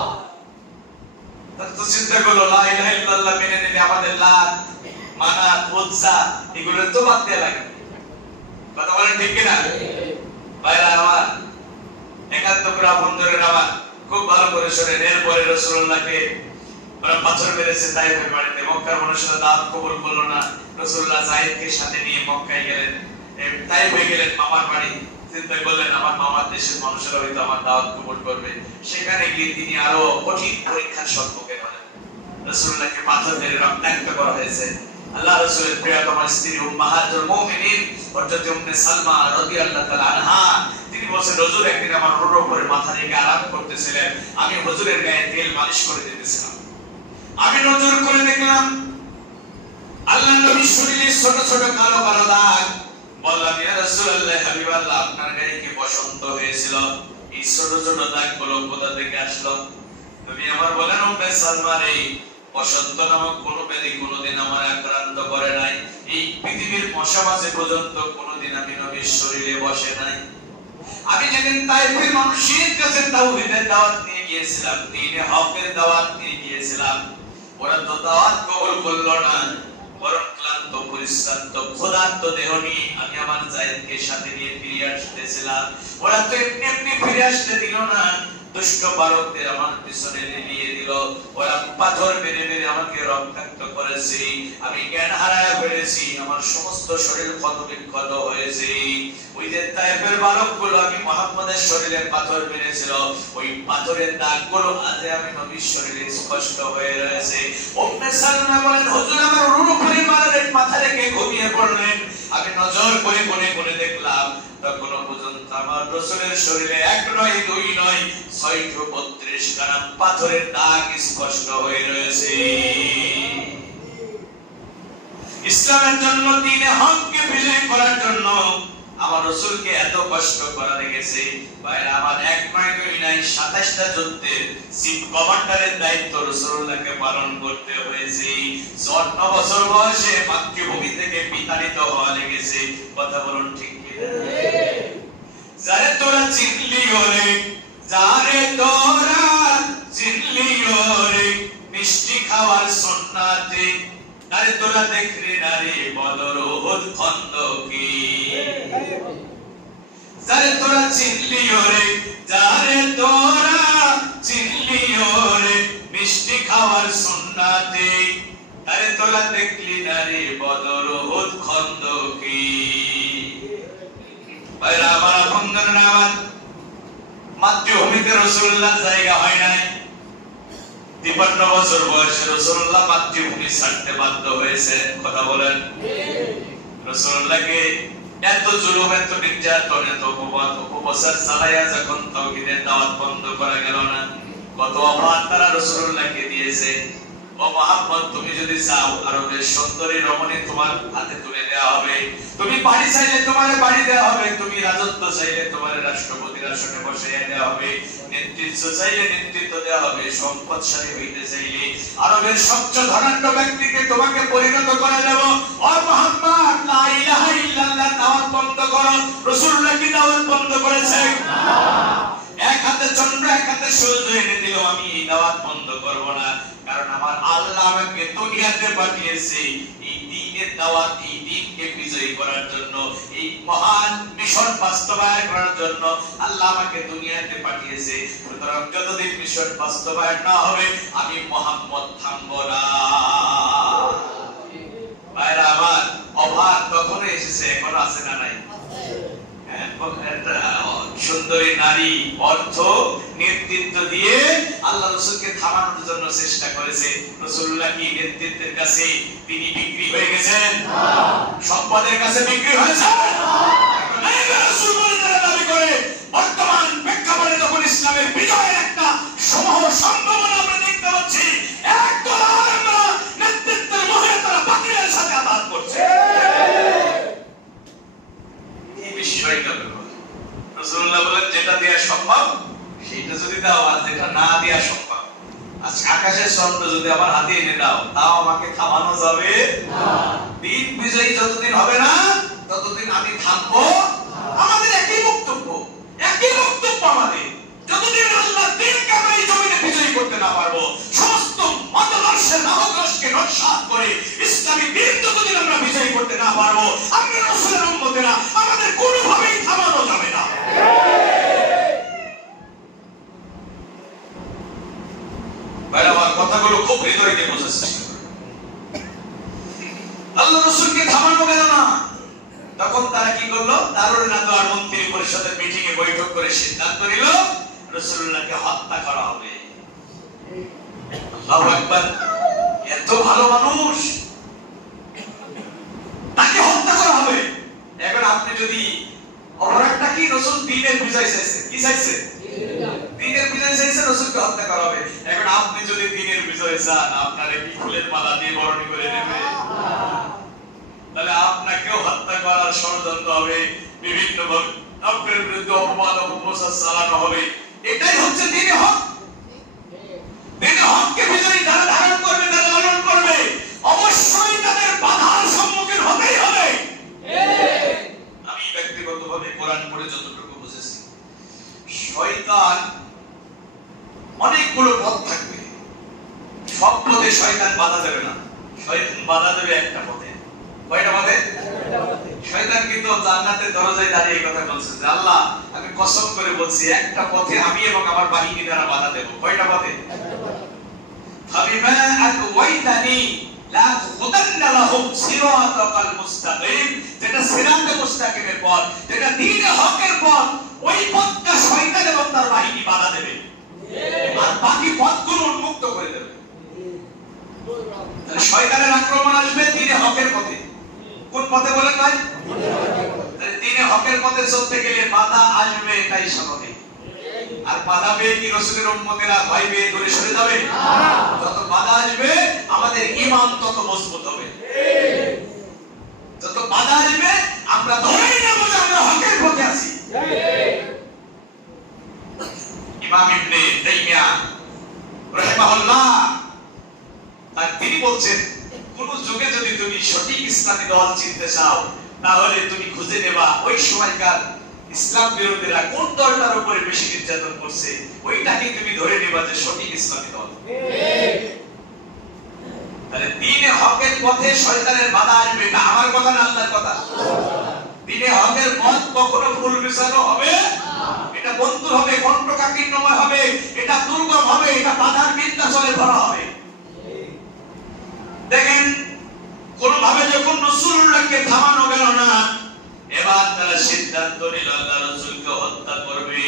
তো চিন্তা করলো, লা ইলাহা ইল্লাল্লাহ মেনে নিলে আমাদের লাত মানাত উজ্জা এগুলো তো বাদ দেয়া লাগে। কথা বলেন ঠিক কি না? ভাইরা আমার, একান্ত করে বন্ধুরের আমার খুব ভালো করে শুনেন। এরপরে রাসূলুল্লাহকে ওরা পাথর মেরেছে তাইফের বাড়িতে। মক্কার মানুষেরা দাওয়াত কবুল করলো না। রাসূলুল্লাহ যায়েদকে সাথে নিয়ে মক্কায় গেলেন, তাইফে গেলেন, মামার বাড়ি। চিন্তা করলেন আমার মামার দেশের মানুষেরা হয়তো আমার দাওয়াত কবুল করবে। সেখানে গিয়ে তিনি আরো কঠিন পরীক্ষার সম্মুখীন হলেন। রাসূলুল্লাহকে পাথর মেরে রক্তাক্ত করা হয়েছে। আল্লাহ রাসূলের প্রিয়তমা স্ত্রী উম্মাহাতুল মুমিনিন হযরত উম্মে সালমা রাদিয়াল্লাহু তাআলা আনহা তিনি বলেন, হুজুর একদিন আমার রোডের উপরে মাথা রেখে আরাম করতেছিলেন, আমি হুজুরের গায়ে তেল মালিশ করে দিতেছিলাম। আমি নজর করে দেখলাম আল্লাহর নবীর শরীরে ছোট ছোট কালো কালো দাগ। বললাম, ইয়া রাসূলুল্লাহ হাবিবাল্লাহ, আপনার গায়ে কি বসন্ত হয়েছিল? এই ছোট ছোট দাগগুলো কোথা থেকে আসলো? নবী আমার বলেন, উম্মে সালমা রে, বসন্ত নামক কোন ব্যাধি কোনদিন আমার আক্রান্ত করে নাই। এই পৃথিবীর মশা মাছি পর্যন্ত কোনদিন আমি নবীর শরীরে বসে নাই। আমি যেদিন তাইফের মানুষের কাছে তাওহীদের দাওয়াত নিয়ে গিয়েছিলাম, দ্বীনে হকের দাওয়াত নিয়ে গিয়েছিলাম, ওরা তো দাওয়াত কবুল করলো না, বরং ক্লান্ত পরিশ্রান্ত ক্ষুধার্ত দেহ নিয়ে আমি আমার যায়েদকে সাথে নিয়ে ফিরে আসতেছিলাম। ওরা তো এমনি এমনি ফিরে আসতে দিল না, দুষ্ট বালকদের আমার পিছনে নিয়ে দিল, ওরা পাথর মেরে মেরে আমাকে রক্তাক্ত করেছে, আমি জ্ঞান হারায় ফেলেছি, আমার সমস্ত শরীর ক্ষত বিক্ষত হয়েছে। ওই যে তায়েফের বালকগুলো আমি মুহাম্মদের শরীরে পাথর মেরেছিল, ওই পাথরের দাগগুলো আজ আমি নবীর শরীরে স্পষ্ট হয়ে রয়েছে। উম্মে সালমা বলেন, হুজুর আমার রুরু পরিবারের মাথা রেখে ঘুমিয়ে পড়লেন, আমি নজর করে কোণে কোণে দেখলাম, তখন পর্যন্ত আমার রাসূলের শরীরে এক নয় দুই নয় 632 খানা পাথরের দাগ স্পষ্ট হয়ে রয়েছে। ইসলামের জন্য, দ্বীনে হককে বিজয় করার জন্য আমার রাসূলকে এত কষ্ট করা লেগেছে। ভাইরা আমার, এক নয় দুই নয় 27টা যুদ্ধের চিফ কমান্ডারের দায়িত্ব রাসূলুল্লাহকে পালন করতে হয়েছে। 54 বছর বয়সে মাতৃভূমি থেকে বিতাড়িত হওয়া লেগেছে। কথা বলুন ঠিক কিনা? যারে তোরা চিনলি ওরে, যারে তোরা চিনলি ওরে, মিষ্টি খাওয়ার সুন্নাতে, আরে তোরা দেখলি না রে বদর উহুদ খন্দকি, যারে তোরা চিনলি ওরে, যারে তোরা চিনলি ওরে, মিষ্টি খাওয়ার সুন্নাতে, আরে তোরা দেখলি না রে বদর উহুদ খন্দকি। ভাইরা আমার, আপনজন আমার, মাতৃভূমিতে রাসূলুল্লাহ জায়গা হয় নাই। 53 বছর বয়সে রাসূলুল্লাহ মাতৃভূমি ছাড়তে বাধ্য হয়েছে। কথা বলেন। রাসূলুল্লাহকে এত জুলুম, এত নির্যাতন, এত উপবাস চালাইয়া যখন তাওহীদের দাওয়াত বন্ধ করা গেল না, কত অপমান তারা রাসূলুল্লাহকে দিয়েছে। ও মুহাম্মদ, তুমি যদি চাও আরবের সুন্দরী রমণী তোমার হাতে তুলে দেওয়া হবে, তুমি বাড়ি চাইলে তোমার বাড়ি দেওয়া হবে, তুমি রাজত্ব চাইলে তোমার রাষ্ট্রপতির আসনে বসাইয়া দেওয়া হবে, নেতৃত্ব চাইলে নেতৃত্ব দেওয়া হবে, সম্পদশালী হইতে চাইলে আরবের সবচেয়ে ধনাঢ্য ব্যক্তিকে তোমাকে পরিণত করে দেব। ও মুহাম্মদ, লা ইলাহা ইল্লাল্লাহ দাওয়াত বন্ধ করো। রাসূলুল্লাহ কি দাওয়াত বন্ধ করেছে? না। এক হাতে চন্দ্র, এক হাতে সূর্য এনে দিল, আমি এই দাওয়াত বন্ধ করব না, কারণ আমার আল্লাহ আমাকে দুনিয়াতে পাঠিয়েছে এই দ্বীনের দাওয়াত, এই দ্বীনকে বিজয়ী করার জন্য, এই মহান মিশন বাস্তবায়ন করার জন্য আল্লাহ আমাকে দুনিয়াতে পাঠিয়েছে। সুতরাং যতদিন মিশন বাস্তবায়ন না হবে আমি মুহাম্মদ থামব না। ভাইরা আমার, অভাব তখন এসেছে, এখন আছে না নাই? সুন্দরী নারী অর্থ নেতৃত্ব দিয়ে আল্লাহ রাসূলকে থামানোর জন্য চেষ্টা করেছে। রাসূলুল্লাহ কি নেতৃত্বের কাছে তিনি বিক্রি হয়ে গেছেন? না। সম্পদের কাছে বিক্রি হয়েছে? না। রাসূল বলে যারা দাবি করে, বর্তমান প্রেক্ষাপটে যখন ইসলামের বিজয়ের একটা সম্ভাবনা আমরা দেখতে পাচ্ছি, একদল আলেমরা নেতৃত্বের মোহে তারা বাতিলের সাথে আঘাত করছে। এই বিষয়টা রাসূলুল্লাহ বলেন, যেটা দেয়া সম্ভব সেটা যদি দাও, আর যেটা না দেয়া সম্ভব, আজকে আকাশের চন্দ্র যদি আমার হাতে এনে দাও, তাও আমাকে থামানো যাবে না। দিন বিজয়ী যতদিন হবে না ততদিন আমি থামবো। আমাদের একই বক্তব্য, একই বক্তব্য আমাদের। যতদিন আল্লাহর দ্বীনকে আমরা এই জমিনে বিজয়ী করতে না পারবো, সমস্ত মতাদর্শের নামগ্রহণকে নস্যাৎ করে ইসলামী দ্বীন যতদিন আমরা বিজয়ী করতে না পারবো, আমরা রাসূলের উম্মতেরা আমাদের কোনোভাবেই থামানো যাবে না। ভাইরা আমার, কথাগুলো খুব হৃদয়কে বোঝার চেষ্টা করুন। আল্লাহ রাসূলকে থামানো গেল না, তখন তারা কি করলো? দারুল নাদওয়ার মন্ত্রী পরিষদের মিটিং এ বৈঠক করে সিদ্ধান্ত নিল রাসূলুল্লাহকে হত্যা করা হবে। আল্লাহু আকবার! এত ভালো মানুষ, তাকে হত্যা করা হবে। এখন আপনি যদি, অপরাধটা কি? রাসূল দ্বীনের বিজয় চাইছে। কি চাইছে? দ্বীনের বিজয় চাইছে, রাসূলকে হত্যা করা হবে। এখন আপনি যদি দ্বীনের বিজয় চান, আপনারে কি ফুলের মালা দিয়ে বরণ করে নেবে? তাহলে আপনাকেও হত্যা করার ষড়যন্ত্র হবে, বিভিন্ন ভাবে আপনার বিরুদ্ধে অপবাদ অপপ্রচার চালানো হবে। এটাই হচ্ছে দ্বীনে হক। দ্বীনে হককে বিজয়ী যারা ধারণ করবে, যারা লালন করবে, অবশ্যই তাদের বাধার সম্মুখীন হতেই হবে। আমি ব্যক্তিগতভাবে কোরআন পড়ে যতটুকু বুঝেছি, শয়তান অনেকগুলো পথ থাকবে, সব পথে শয়তান বাধা দেবে না। শয়তান বাধা দেবে একটা পথে। কয়টা পথে? শয়তান কিন্তু জান্নাতের দরজায় দাঁড়িয়ে কথা বলছে যে আল্লাহ আমি কসম করে বলছি একটা পথে আমি এবং আমার বাহিনী দ্বারা বাধা দেব। কয়টা পথে? ফাবিমা আগওয়াইতানি লা তুদান্না লাহুম সিরাতাল মুস্তাকিম, যেটা সিরাতে মুস্তাকিমের পথ, যেটা দ্বীনে হকের পথ, ওই পথটা শয়তান এবং তার বাহিনী বাধা দেবে আর বাকি পথগুলো উন্মুক্ত করে দেবে। তাহলে শয়তানের আক্রমণ আসবে দ্বীনে হকের পথে। কোন পথে বলেন ভাই? দ্বীনে হকের পথে চলতে গেলে বাধা আসবে, এটাই স্বাভাবিক। আর বাধা পেয়ে কি রাসূলের উম্মতেরা ভয় পেয়ে দূরে সরে যাবে? যত বাধা আসবে আমাদের ঈমান তত মজবুত হবে। যত বাধা আসবে আমরা ধরে নেব যে আমরা হকের পথে আছি। ইমাম ইবনে তাইমিয়া রাহিমাহুল্লাহ তিনি বলছেন কোন যুগে যদি তুমি সঠিক ইসলামী দল চিনতে চাও তাহলে তুমি খুঁজে নেবা ওই সময়কার ইসলাম বিরোধীরা কোন দলটার উপরে বেশি নির্যাতন করছে, ওইটাকে তুমি ধরে নেবা যে সঠিক ইসলামী দল। তাহলে দ্বীনে হকের পথে শয়তানের বাধা আসবে, এটা আমার কথা না আল্লাহর কথা। দ্বীনে হকের পথ কখনো ফুল বিছানো হবে, এটা বন্ধুর হবে, কণ্ঠকাকীর্ণময় হবে, এটা দুর্গম হবে, এটা বাধার বিন্যাসলে ভরা হবে। দেখেন কোন ভাবে যখন রাসূলুল্লাহকে থামানো গেল না, এবার তারা সিদ্ধান্ত নিল আল্লাহ রাসূলকে হত্যা করবে।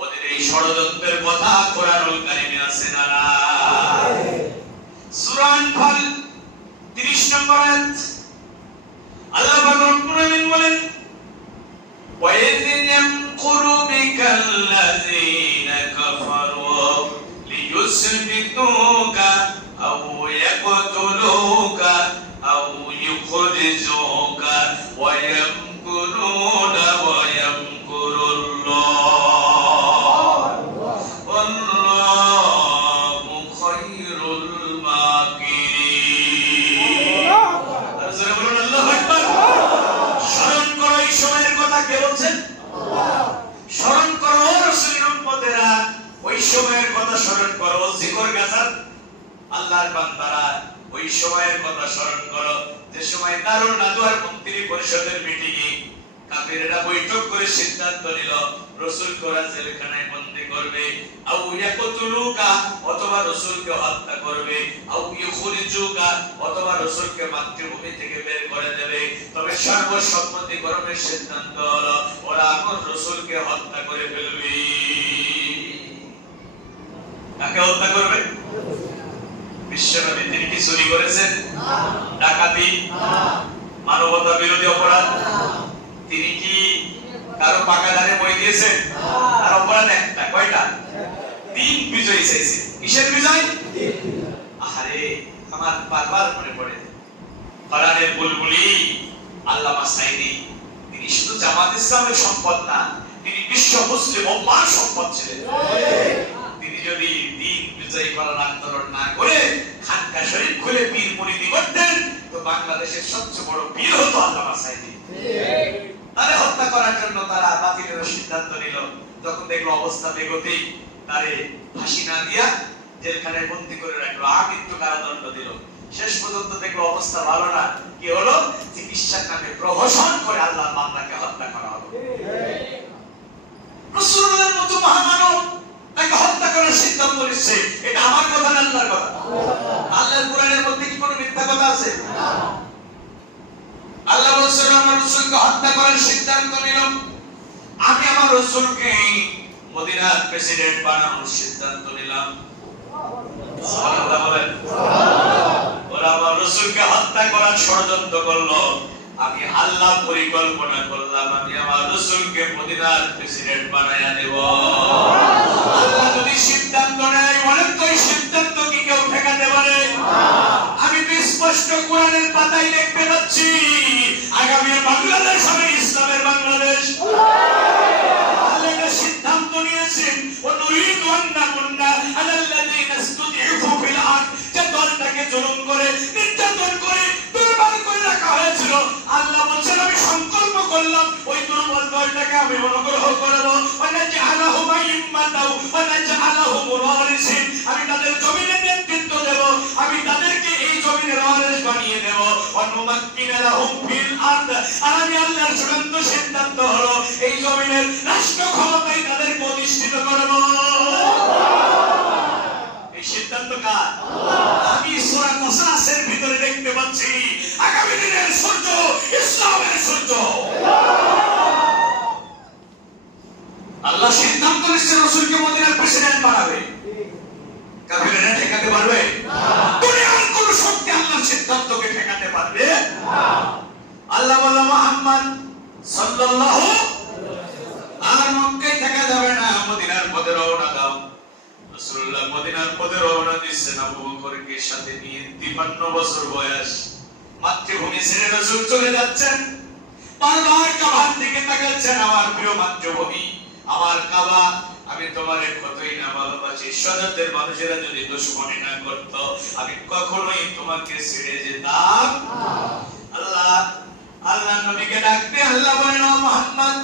ওদের এই ষড়যন্ত্রের কথা কোরআনুল কারীমে আছে না? সূরা আনফাল 30 নম্বর আয়াত আল্লাহ পাক রব্বুল আলামিন বলেন ওয়াইয ইয়ামকুরু বিকাল্লাযীনা কাফারু লিয়ুসবিতুকা আও ইয়াকতুলুকা আও ইউখরিজুকা ওয়া ইয়ামকুরুনা ওয়া ইয়ামকুরুল্লাহ ওয়াল্লাহু খায়রুল মাকিরিন। রাসূল বলেন আল্লাহু আকবার। স্মরণ করো এই সময়ের কথা। কে বলছেন? আল্লাহ। স্মরণ করো রাসূলের উম্মতেরা, ওই সময়ের কথা স্মরণ করো। জিকির গাছার আল্লাহর বান্দারা ওই সময়ের কথা স্মরণ করো যে সময় দারুন নাদওয়ার মন্ত্রী পরিষদের মিটিংয়ে কাফিররা বৈঠক করে সিদ্ধান্ত নিল রাসূলকে ওরা জেলখানায় বন্দী করবে, আও ইয়াকতুলুকা অথবা রাসূলকে হত্যা করবে, আও ইউখরিজুকা অথবা রাসূলকে মাতৃভূমি থেকে বের করে দেবে। তবে সর্বসম্মতিক্রমে সিদ্ধান্ত হলো ওরা এখন রাসূলকে হত্যা করে ফেলবে। কাকে হত্যা করবে? বিশ্বনবী। তিনি কি চুরি করেছেন? ডাকাতি? মানবতা বিরোধী অপরাধ? তিনি কি কারো পাকা ধারে বই দিয়েছেন? আর অপরাধ একটা। কয়টা? 3 বিজয় চাইছে। কিসের বিজয়? আরে আমার বারবার মনে পড়ে কোরআনের বুলবুলি আল্লামা সাঈদী। তিনি শুধু জামাত ইসলামের সম্পদ না, তিনি বিশ্ব মুসলিম উম্মাহর সম্পদ ছিলেন। তিনি যদি দিন বিজয় করার আন্দোলন না করে খানকা শরীফ খুলে পীর মুরিদি করতেন তো বাংলাদেশের সবচেয়ে বড় পীর হতো আল্লামা সাঈদী। তারে হত্যা করার জন্য তারা বাতিলের সিদ্ধান্ত নিল। যখন দেখলো অবস্থা বেগতিক, তারে ফাঁসি না দিয়া জেলখানায় বন্দী করে রাখলো, আমৃত্যু কারাদণ্ড দিল। শেষ পর্যন্ত দেখলো অবস্থা ভালো না, কি হলো? চিকিৎসার নামে প্রহসন করে আল্লাহর বান্দাকে হত্যা করা হলো। রাসূলুল্লাহর মতো মহামানব তাকে হত্যা করার সিদ্ধান্ত নিচ্ছে, এটা আমার কথা না আল্লাহর কথা? আল্লাহর কোরআনের মধ্যে কি কোনো মিথ্যা কথা আছে? আল্লাহ বলেছেন আমার রাসূলকে হত্যা করার সিদ্ধান্ত নিলাম, আমি আমার রাসূলকে মদিনার প্রেসিডেন্ট বানানোর সিদ্ধান্ত নিলাম। সুবহানাল্লাহ বলেন। ওরা আমার রাসূলকে হত্যা করার ষড়যন্ত্র করলো, আমি আল্লাহ পরিকল্পনা করলাম আমি আমার রাসূলকে মদিনার প্রেসিডেন্ট বানায়া দেব। আল্লাহ যদি সিদ্ধান্ত নেয় বলেন তো এই সিদ্ধান্ত কি কেউ ঠেকাতে পারে? আমি তো স্পষ্ট কোরআনের পাতায় দেখতে পাচ্ছি আগামী বাংলাদেশ হবে ইসলামের বাংলাদেশ। আল্লাহ এটা সিদ্ধান্ত নিয়েছেন ওনুরিদু আন নাকুন্না আলাল্লাযিনা ইসতুদঈফু ফিল আরদ, যে দলটাকে জুলুম করে নির্যাতন করে দুর্বল করে রাখা হয়েছিল, আল্লাহ বলেন আমি সংকল্প করলাম ওই দুর্বল দলটাকে আমি অনুগ্রহ করব। ওয়ানাজআলাহু মাইম্মাতাও ওয়ানাজআলাহু মুওয়ারিসিন, আমি তাদের জমিনে নেতৃত্ব দেব, আমি তাদেরকে এই জমিনে জমিনের ওয়ারিস বানিয়ে দেব অনুমাক্কিনা লাহুম ফিল আরদ আর আমি আল্লাহর চূড়ান্ত সিদ্ধান্ত হলো এই জমিনের রাষ্ট্র ক্ষমতায় তাদের প্রতিষ্ঠিত করব এই সিদ্ধান্ত কার আমি সূরা কাসাসের ভিতরে দেখতে পাচ্ছি আগামী দিনের সূর্য ইসলামের সূর্য আল্লাহ সিদ্ধান্ত নিচ্ছে রাসূলকে মদিনার প্রেসিডেন্ট বানাবে কাফিররা ঠেকাতে পারবে না দুনিয়ার কোন শক্তি আল্লাহর সিদ্ধান্তকে ঠেকাতে পারবে না আল্লাহ বলল মুহাম্মদ সাল্লাল্লাহু আর মক্কায় থাকা যাবে না মদিনার পথে রওনা দাও রাসূলুল্লাহ মদিনার পথে রওনা দিচ্ছেন আবু বকরকে সাথে নিয়ে 53 বছর বয়স মাতৃভূমি ছেড়ে রাসূল চলে যাচ্ছেন বারবার কাবার দিকে তাকাচ্ছেন আমার প্রিয় মাতৃভূমি আমার কাবা আমি তোমারে কতই না ভালোবাসি সজাতের মানুষেরা যদি দুশমনি না করত আমি কখনোই তোমাকে ছেড়ে যেতাম আল্লাহ নবীকে ডাকতে আল্লাহ বলেন ও মুহাম্মদ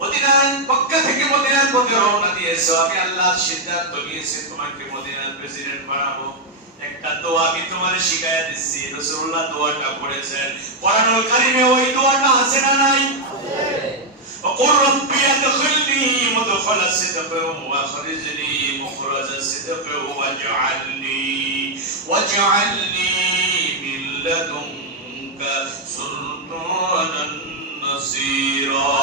মদিনার মক্কা থেকে মদিনার পথে রওনা দিয়েছো আমি আল্লাহর সিদ্ধান্ত নিয়েছি তোমাকে মদিনার প্রেসিডেন্ট বানাবো একটা দোয়া আমি তোমারে শিখায়া দিচ্ছি রাসূলুল্লাহ দোয়াটা পড়েছেন কোরআনুল কারীমে ওই দোয়াটা আছে না নাই وقل ربي ادخلني مدخل صدق واخرجني مخرج صدق واجعلني من لدنك سلطانا نصيرا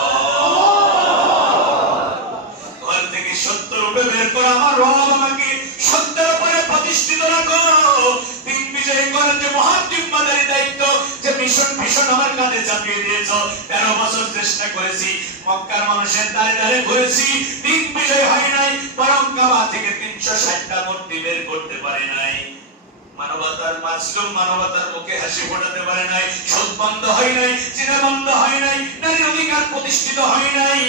ঘর থেকে সত্য রূপে বের করে আমার রব আমাকে সত্যের উপরে প্রতিষ্ঠিত রাখো দিন বিজয় করার যে মহান জিম্মাদারি দায়িত্ব যে মিশন আমার কাঁধে চাপিয়ে দিয়েছো 13 বছর চেষ্টা করেছি মক্কার মানুষের দাঁড়ে দাঁড়ে ঘুরেছি দিন বিজয় হয় নাই বরং কাবা থেকে 360টা মূর্তি বের করতে পারে নাই মানবতার মাসলুম মানবতার মুখে হাসি ফোটাতে পারে নাই সুদ বন্ধ হয় নাই জিনা বন্ধ হয় নাই নারীর অধিকার প্রতিষ্ঠিত হয় নাই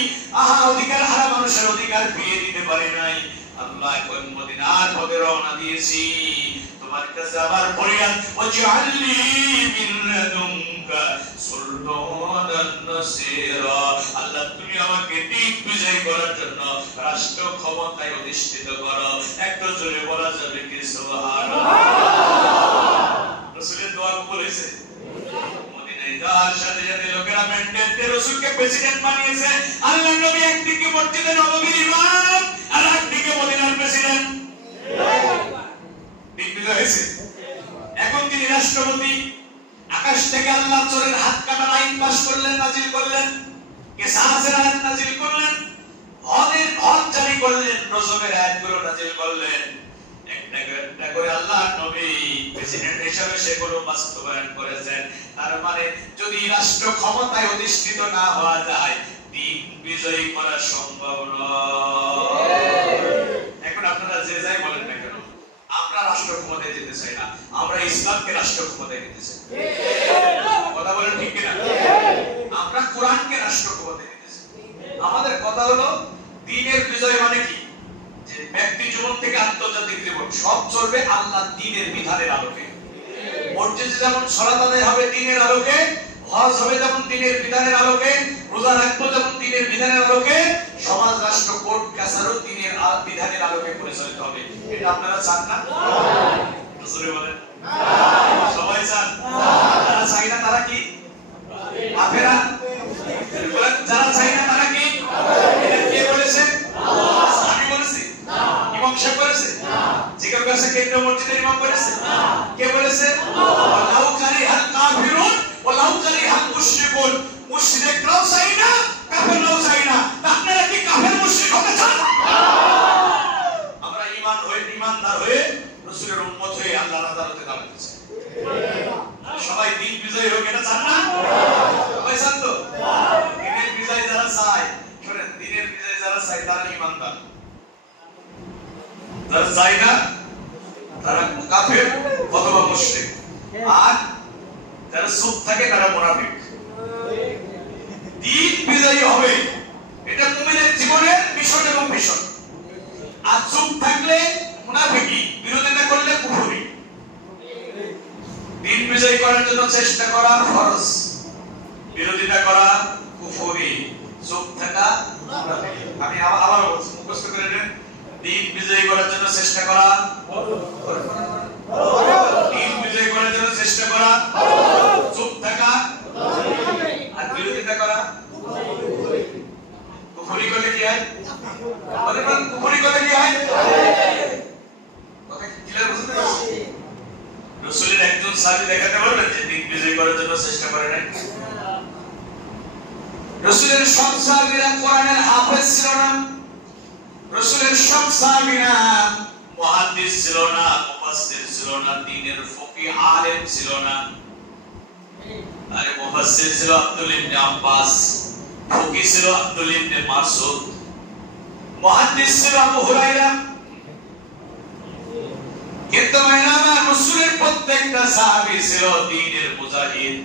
অধিকার হারা মানুষের অধিকার ফিরিয়ে দিতে পারে নাই আল্লাহ কোন মদিনার পথে রওনা দিয়েছি তোমার কাছে আবার ফরিয়াদ ওয়াজআলনি মিন লাদুনকা সুলতানান নাসীরা আল্লাহ তুমি আমাকে দিক বিজয় করার জন্য রাষ্ট্র ক্ষমতায় অধিষ্ঠিত করো একটু জোরে বলা যাবে কি সুবহানাল্লাহ রাসূলের দোয়া কবুল হয়েছে মদিনায় যাওয়ার সাথে সাথে লোকেরা ম্যান্ডেটে রাসূলকে প্রেসিডেন্ট বানিয়েছে আল্লাহর নবী একদিকে মসজিদে নববীর ইমাম আর একদিকে মদিনার প্রেসিডেন্ট দিক বিজয় হয়েছে এখন তিনি রাষ্ট্রপতি আকাশ থেকে আল্লাহ চোরের হাত কাটার আইন পাস করলেন নাজিল করলেন কিসাসের আইন নাজিল করলেন হদ জারি করলেন রজমের আয়াতগুলো নাজিল করলেন একটা করে আল্লাহ নবী প্রেসিডেন্ট হিসেবে সেগুলো বাস্তবায়ন করেছেন তার মানে যদি রাষ্ট্র ক্ষমতায় অধিষ্ঠিত না হওয়া যায় দিন বিজয়ী করা সম্ভব নয় এখন আপনারা যে যাই বলেন না কেন আমরা রাষ্ট্র ক্ষমতায় যেতে চাই না আমরা ইসলামকে রাষ্ট্র ক্ষমতায় নিতে চাই কথা বলেন ঠিক কিনা আমরা কোরআনকে রাষ্ট্র ক্ষমতায় নিতে চাই আমাদের কথা হলো দ্বীনের বিজয় মানে কি যে ব্যক্তি জীবন থেকে আন্তর্জাতিক জীবন সব চলবে আল্লাহর দ্বীনের বিধানের আলোকে মসজিদে যেমন সালাত আদায় হবে দ্বীনের আলোকে হজ হবে যেমন দ্বীনের বিধানের আলোকে রোজা রাখবো যেমন দ্বীনের বিধানের আলোকে সমাজ রাষ্ট্র কোর্ট কাছারও দ্বীনের বিধানের আলোকে পরিচালিত হবে এটা আপনারা চান না জোরে বলেন সবাই চান যারা চাই না তারা কি কাফেরা যারা চাই না তারা কি এটা কে বলেছে আমি বলেছি ইমাম সাহেব বলেছে জিজ্ঞাসা করেছে কেন্দ্রীয় মসজিদের ইমাম বলেছে কে বলেছে লাউ কারিহাল কাফিরুন ওয়া লাউ কারিহাল মুশরিকুন মুশরিকরাও চাই না কাফেররাও চাই না আপনারা কি কাফের মুশরিক হতে চান আমরা ঈমানদার হয়ে রাসূলের উম্মত হয়ে আল্লাহর আদালতে দাঁড়াতে চাই সবাই দিন বিজয় হোক এটা চান না সবাই চান তো দিনের বিজয় যারা চায় শুনেন দিনের বিজয় যারা চায় তারা ঈমানদার যারা চায় না তারা কাফের অথবা মুশরিক আর যারা চুপ থাকে তারা মুনাফিক দিন বিজয়ী হবে এটা মুমিনের জীবনের মিশন এবং মিশন আর চুপ থাকলে মুনাফিকি বিরোধিতা করলে কুফরি দিন বিজয় করার জন্য চেষ্টা করা ফরজ বিরোধিতা করা কুফরি চুপ থাকা মুনাফিকি আমি আবার বলছি মুখস্থ করে নেন দিন বিজয় করার জন্য চেষ্টা করা দিন বিজয় করার করার জন্য চেষ্টা করা, চুপ থাকা আর বিরোধিতা করা। কুফরি করলে কি হয়? কুফরি করলে কি হয়? কথা ক্লিয়ার বুঝতে পারছেন? রাসূলের একজন সাহাবী দেখাতে পারবেন যে দিন বিজয় করার জন্য চেষ্টা করে নাই? রাসূলের সব সাহাবীরা কোরআনের হাফেজ ছিল না, রাসূলের সব সাহাবীরা মুহাদ্দিস ছিল না, মুফাসসির ছিল না, দ্বীনের ফকিহ আলেম ছিল না। আরে মুফাসসির ছিল আব্দুল ইবনে আব্বাস, ফকিহ ছিল আব্দুল ইবনে মাসউদ, মুহাদ্দিস ছিল আবু হুরায়রা। কিন্তু মায়নামা রাসূলের প্রত্যেকটা সাহাবী ছিল দ্বীনের মুজাহিদ।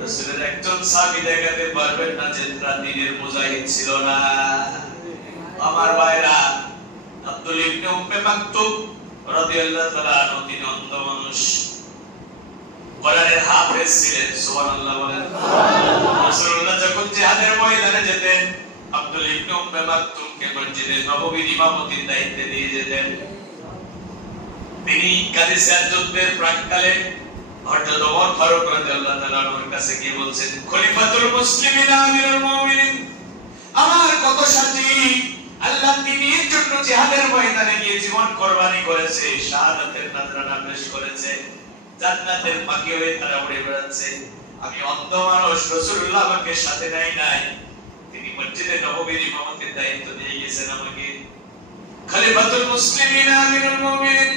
রাসূলের একজন সাহাবী দেখাতে পারবেন না যে তারা দ্বীনের মুজাহিদ ছিল না। আমার ভাইরা, আব্দুল ইবনে উম্মে মাকতুম রাদিয়াল্লাহু তাআলা আনহু তিনি অন্ধ মানুষ, কোরআনের হাফেজ ছিলেন। সুবহানাল্লাহ বলেন। রাসূলুল্লাহ যখন জিহাদের ময়দানে যেতেন, আব্দুল ইবনে উম্মে মাকতুমকে মসজিদে নববীর ইমামতির দায়িত্ব দিয়ে যেতেন। তিনি কাদিসিয়ার যুদ্ধের প্রাক্কালে হযরত ওমর ফারুক রাদিয়াল্লাহু তাআলা আনহুর কাছে গিয়ে বলছেন, খলিফাতুল মুসলিমিন আমিরুল মুমিনিন, আমার কত সাথী আল্লাহ দ্বীনের জন্য জিহাদের ময়দানে গিয়ে জীবন কুরবানি করেছে, শাহাদাতের নজরানা পেশ করেছে, জান্নাতের পাখি হয়ে তারা উড়ে বেড়াচ্ছে। আমি অন্ধ মানুষ, রাসূলুল্লাহ আমাকে সাথে নেয় নাই, তিনি মসজিদে নববীর ইমামতির দায়িত্ব দিয়ে গেছেন আমাকে। খলিফাতুল মুসলিমিন আমিরুল মুমিনিন,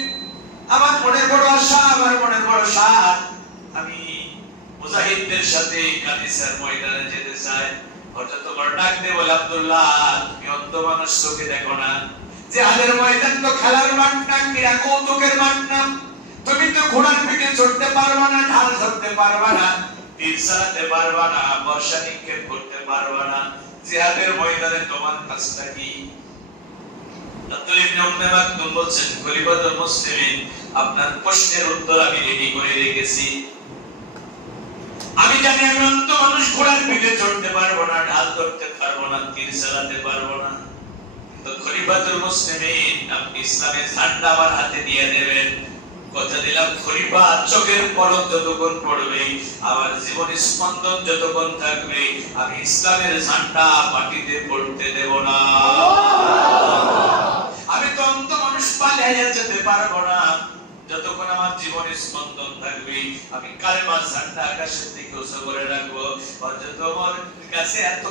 আমার মনের বড় আশা, আমার মনের বড় সাধ, আমি মুজাহিদদের সাথে কাদিসিয়ার ময়দানে যেতে চাই। হযরত ওমর ডাক দিয়ে বলে, আব্দুল্লাহ তুমি অন্ধ মানুষ, চোখে দেখো না? জিহাদের ময়দান তো খেলার মাঠ না, ক্রীড়া কৌতুকের মাঠ না। তুমি তো ঘোড়ার পিঠে চড়তে পারবা না, ঢাল ধরতে পারবা না, তীর চালাতে পারবা না, বর্ষা নিক্ষেপ করতে পারবা না। জিহাদের ময়দানে তোমার কাজটা কি? আব্দুল ইবনে উম্মে মাকতুম বলছেন, খলিফাতুল মুসলিমিন, আপনার প্রশ্নের উত্তর আমি রেডি করে রেখেছি। আমি জানি আমি অন্ধ মানুষ, ঘোড়ার পিঠে চড়তে পারবো না, ঢাল ধরতে পারবো না, তীর চালাতে পারবো না। কিন্তু খলিফাতুল মুসলিমিন, আপনি ইসলামের ঝান্ডা আমার হাতে দিয়ে দেবেন। কথা দিলাম, খলিফা চোখের পলক যতক্ষণ পড়বে, আমার জীবন স্পন্দন যতক্ষণ থাকবে, আমি ইসলামের ঝান্ডা মাটিতে পড়তে দেব না। আমি তো অন্ধ মানুষ, পালিয়ে যেতে পারবো না। যতক্ষণ আমার জীবন স্পন্দন থাকবে, আমি কালেমার ঝান্ডা আকাশের দিকে উঁচু করে রাখবো। হযরত ওমর কাছে এত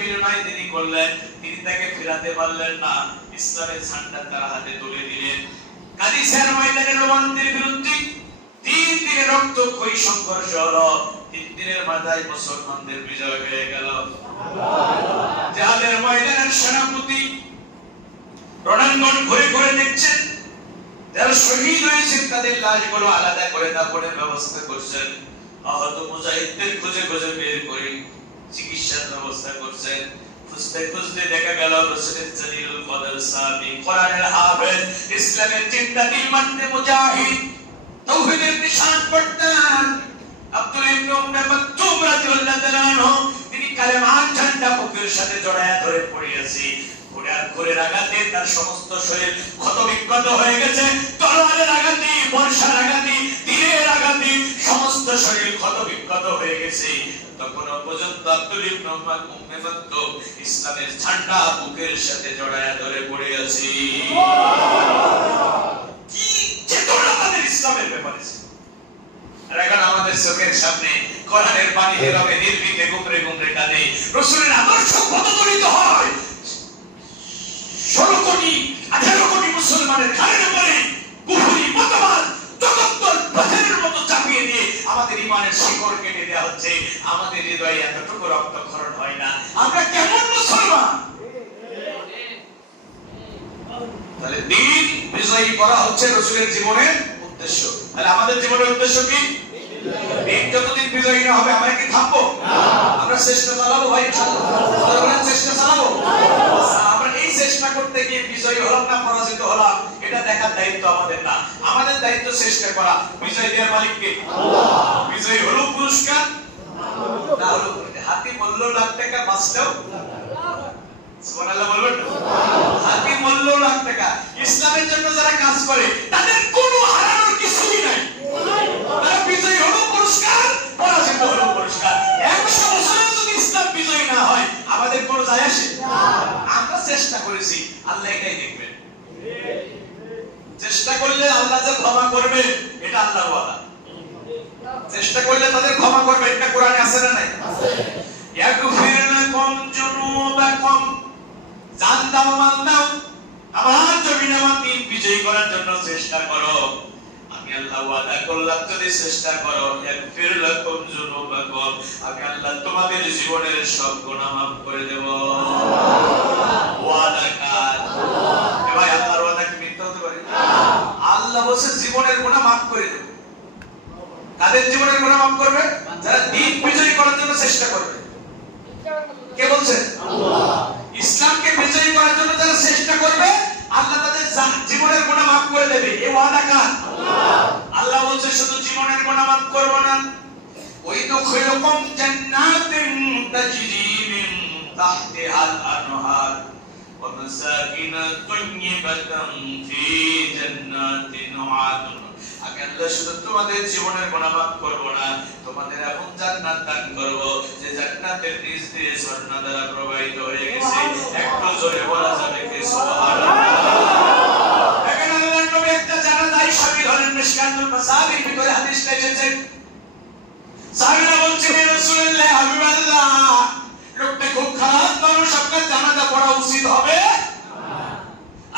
বিনয় তিনি করলেন, তিনি তাকে ফেরাতে পারলেন না। ইসলামের ঝান্ডা তার হাতে তুলে দিলেন। কাদিসিয়ার ময়দানে রোমানদের বিরুদ্ধে 3 দিনের রক্তক্ষয়ী সংঘর্ষ হলো। 3 দিনের মাথায় মুসলমানদের বিজয় হয়ে গেল। জিহাদের ময়দানের সেনাপতি রণাঙ্গন ঘুরে ঘুরে দেখছেন, যারা শহীদ হয়েছেন তাদের লাশগুলো আলাদা করে দাফনের ব্যবস্থা করছেন। আহত মুজাহিদদের খুঁজে খুঁজে বের করে চিকিৎসার ব্যবস্থা করছেন। খুঁজতে খুঁজতে দেখা গেল রাসূলের জলিলুল কদর সাহাবী, কোরআনের হাফেজ, ইসলামের চিন্তাবিদ, মানতে মুজাহিদ, তাওহীদের নিশান পড়তেন আব্দুল ইবনে উম্মে মাকতুম রাদিয়াল্লাহু তাআলা আনহু। তিনি কালেমার ঝান্ডা বুকের সাথে জড়ায়া ধরে পড়ে আছে। ঘোড়ার আঘাতে তার সমস্ত শরীর ক্ষতবিক্ষত হয়ে গেছে। তলোয়ারের আঘাতে, বর্ষার আঘাতে, তীরের আঘাতে সমস্ত শরীর ক্ষতবিক্ষত হয়ে গেছে। তখনও পর্যন্ত আব্দুল ইবনে উম্মে মাকতুম ইসলামের ঝান্ডা বুকের সাথে জড়ায়া ধরে পড়ে আছে। কি চেতনা আমাদের ইসলামের ব্যাপারে! আর এখন আমাদের চোখের সামনে কোরআনের বাণী এভাবে নির্ভীকে গুমরে গুমরে কাঁদে। রাসূলের আদর্শ পদতলিত হয়। 16 কোটি 18 কোটি মুসলমানের ঘাড়ের উপরে কুফরি মতবাদ জগত্তর পাথরের মতো চাপিয়ে দিয়ে আমাদের ঈমানের শিকড় কেটে দেওয়া হচ্ছে। আমাদের হৃদয়ে এতটুকু রক্তক্ষরণ হয় না। আমরা কেমন মুসলমান? তাহলে দিন বিজয়ী করা হচ্ছে রাসূলের জীবনের উদ্দেশ্য। তাহলে আমাদের জীবনের উদ্দেশ্য কি? দিন যতদিন বিজয়ী না হবে আমরা কি থামবো? আমরা চেষ্টা চালাবো ভাই, ইনশাআল্লাহ। চেষ্টা চালাবো। আমরা এই চেষ্টা করতে গিয়ে বিজয়ী হলাম না পরাজিত হলাম, এটা দেখার দায়িত্ব আমাদের না। আমাদের দায়িত্ব চেষ্টা করা। বিজয় দেওয়ার মালিক কে? আল্লাহ। বিজয়ী হলো পুরস্কার, না হলো হাতি মূল্য লাখ টাকা বাঁচলেও, সুবহানাল্লাহ বলবেন না? হাতি মূল্য লাখ টাকা। ইসলামের জন্য যারা কাজ করে তাদের কোনো হারানোর কিছুই নাই। তারা বিজয়ী হলো পুরস্কার, পরাজিত হলো পুরস্কার। 100 বছরে যদি ইসলাম বিজয়ী না হয় আমাদের কোনো যায় আসে না। আমরা চেষ্টা করেছি, আল্লাহ এটাই দেখবেন। চেষ্টা করলে আল্লাহ যে ক্ষমা করবে এটা আল্লাহর ওয়াদা। চেষ্টা করলে তাদের ক্ষমা করবে, এটা কোরআনে আছে না নাই? আছে। ইয়াগফির লাকুম যুনুবাকুম, জান দাও মান দাও, আমার জমিনে আমার দিন বিজয়ী করার জন্য চেষ্টা করো। আমি আল্লাহ ওয়াদা করলাম যদি চেষ্টা করো, ইয়াগফির লাকুম যুনুবাকুম, আমি আল্লাহ তোমাদের জীবনের সব গুনাহ মাফ করে দেব। ওয়াদা কার? ভাই আল্লাহর ওয়াদা কি মিথ্যা হতে পারে? আল্লাহ বলেছে জীবনের গুনাহ মাফ করে দেব। কাদের জীবনের গুনাহ মাফ করবে? যারা দিন বিজয়ী করার জন্য চেষ্টা করবে। কে বলছেন? আল্লাহ। ইসলামকে বিজয়ী করার জন্য যারা চেষ্টা করবে আল্লাহ তাদের জীবনের গুনাহ মাফ করে দেবে। এই ওয়াদা কার? আল্লাহ। আল্লাহ বলছে শুধু জীবনের গুনাহ মাফ করব না, ওয়াইদুখিলুকুম জান্নাতিন তাজরি মিন তাহতিহাল আনহার ওয়া মাসাকিন তাইয়্যিবাতান ফি জান্নাতিন আদন। আমি আল্লাহ শুধু তোমাদের জীবনের গুনাহ মাফ করব না, তোমাদের এমন জান্নাত দান করব যে জান্নাতের নিচ দিয়ে ঝর্ণা দ্বারা প্রবাহিত হয়ে গেছে। একটু জোরে বলা যাবে কি সুবহানাল্লাহ? এখানে আল্লাহর নবী একটা জানাজায় শামিল হলেন। মিশকাতুল মাসাবির ভিতরে হাদিসটা এসেছে। সাহাবীরা বলছেন হে রাসূলুল্লাহ, হাবিবাল্লাহ, লোকটা খুব খারাপ মানুষ, আপনার জানাজা পড়া উচিত হবে?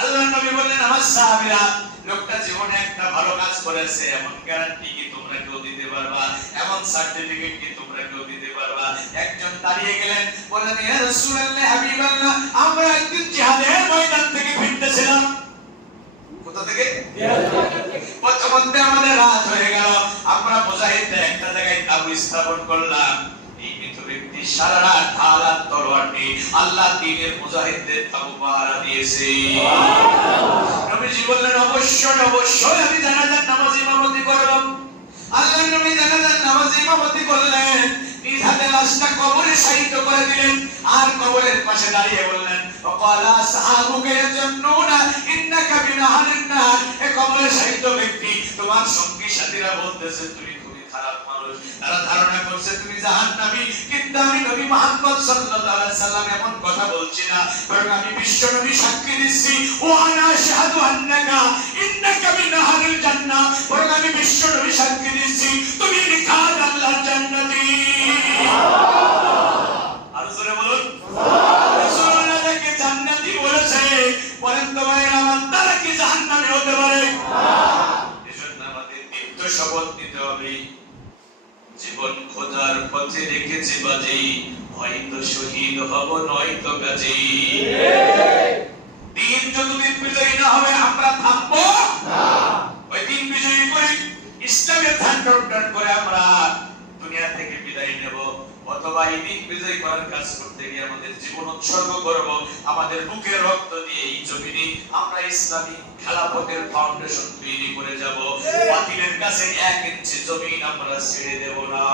আল্লাহর নবী বললেন আমার সাহাবীরা, লোকটা জীবনে একটা ভালো কাজ করেছে এমন গ্যারান্টি কি তোমরা কেউ দিতে পারবা? এমন সার্টিফিকেট কি তোমরা কেউ দিতে পারবা? একজন দাঁড়িয়ে গেলেন, বললেন ইয়া রাসূলুল্লাহ, হাবিবাল্লাহ, আমরা একদিন জিহাদের ময়দান থেকে ফিরতেছিলাম। কোথা থেকে? পথমধ্যে আমাদের রাত হয়ে গেল, আমরা মুজাহিদরা একটা জায়গায় তাবু স্থাপন করলাম। এই মৃত ব্যক্তি সারা রাত ঢাল তলোয়ার নিয়ে আল্লাহ দ্বীনের মুজাহিদদের তাবু পাহারা দিয়েছে। নবীজি বললেন অবশ্যই অবশ্যই আমি জানাজার নামাজ ইমামতি করব। আল্লাহর নবী জানাজার নামাজ ইমামতি করলেন, নিজ হাতে লাশটা কবরে শায়িত করে দিলেন, আর কবরের পাশে দাঁড়িয়ে বললেন ওয়াকালা আসহাবুকা ইয়াজুন্নুনা ইন্নাকা মিন আহলিন নার। এই কবরে শায়িত ব্যক্তি তোমার সঙ্গী সাথীরা বলতেছে তুমি খুবই খারাপ মানুষ, তারা ধারণা করছে তুমি জাহান্নামী। কিন্তু আমি নবী মুহাম্মদ সাল্লাল্লাহু আলাইহি সাল্লাম এমন কথা বলছি না, বরং আমি বিশ্ব নবী সাক্ষী দিচ্ছি ওয়া আনা আশহাদু আন্নাকা ইন্নাকা মিন আহলিল জান্নাহ, বরং আমি বিশ্ব নবী সাক্ষী দিচ্ছি তুমি নিখাত আল্লাহর জান্নাতি। আর জোরে বলুন রাসূলুল্লাহ যাকে জান্নাতি বলেছে, বলেন তো ভাই আমার দ্বারা কি জাহান্নামী হতে পারে? এজন্য আমাদের নিত্য শপথ নিতে হবে, জীবন খোঁজার পথে রেখেছি বাজি, হয়তো শহীদ হব নয়তো গাজী। দিন যতদিন বিজয়ী না হবে আমরা থামবো না। ওই দিন বিজয়ী করে ইসলামের ধ্যান রক্ষণ করে আমরা দুনিয়া থেকে বিদায় নেব, অথবা এই দিন বিজয়ী করার কাজ করতে গিয়ে আমাদের জীবন উৎসর্গ করব। আমাদের বুকের রক্ত দিয়ে এই জমিনে আমরা ইসলামী খেলাফতের ফাউন্ডেশন তৈরি করে যাব। বাতিলের কাছে 1 ইঞ্চি জমিন আমরা ছেড়ে দেব না।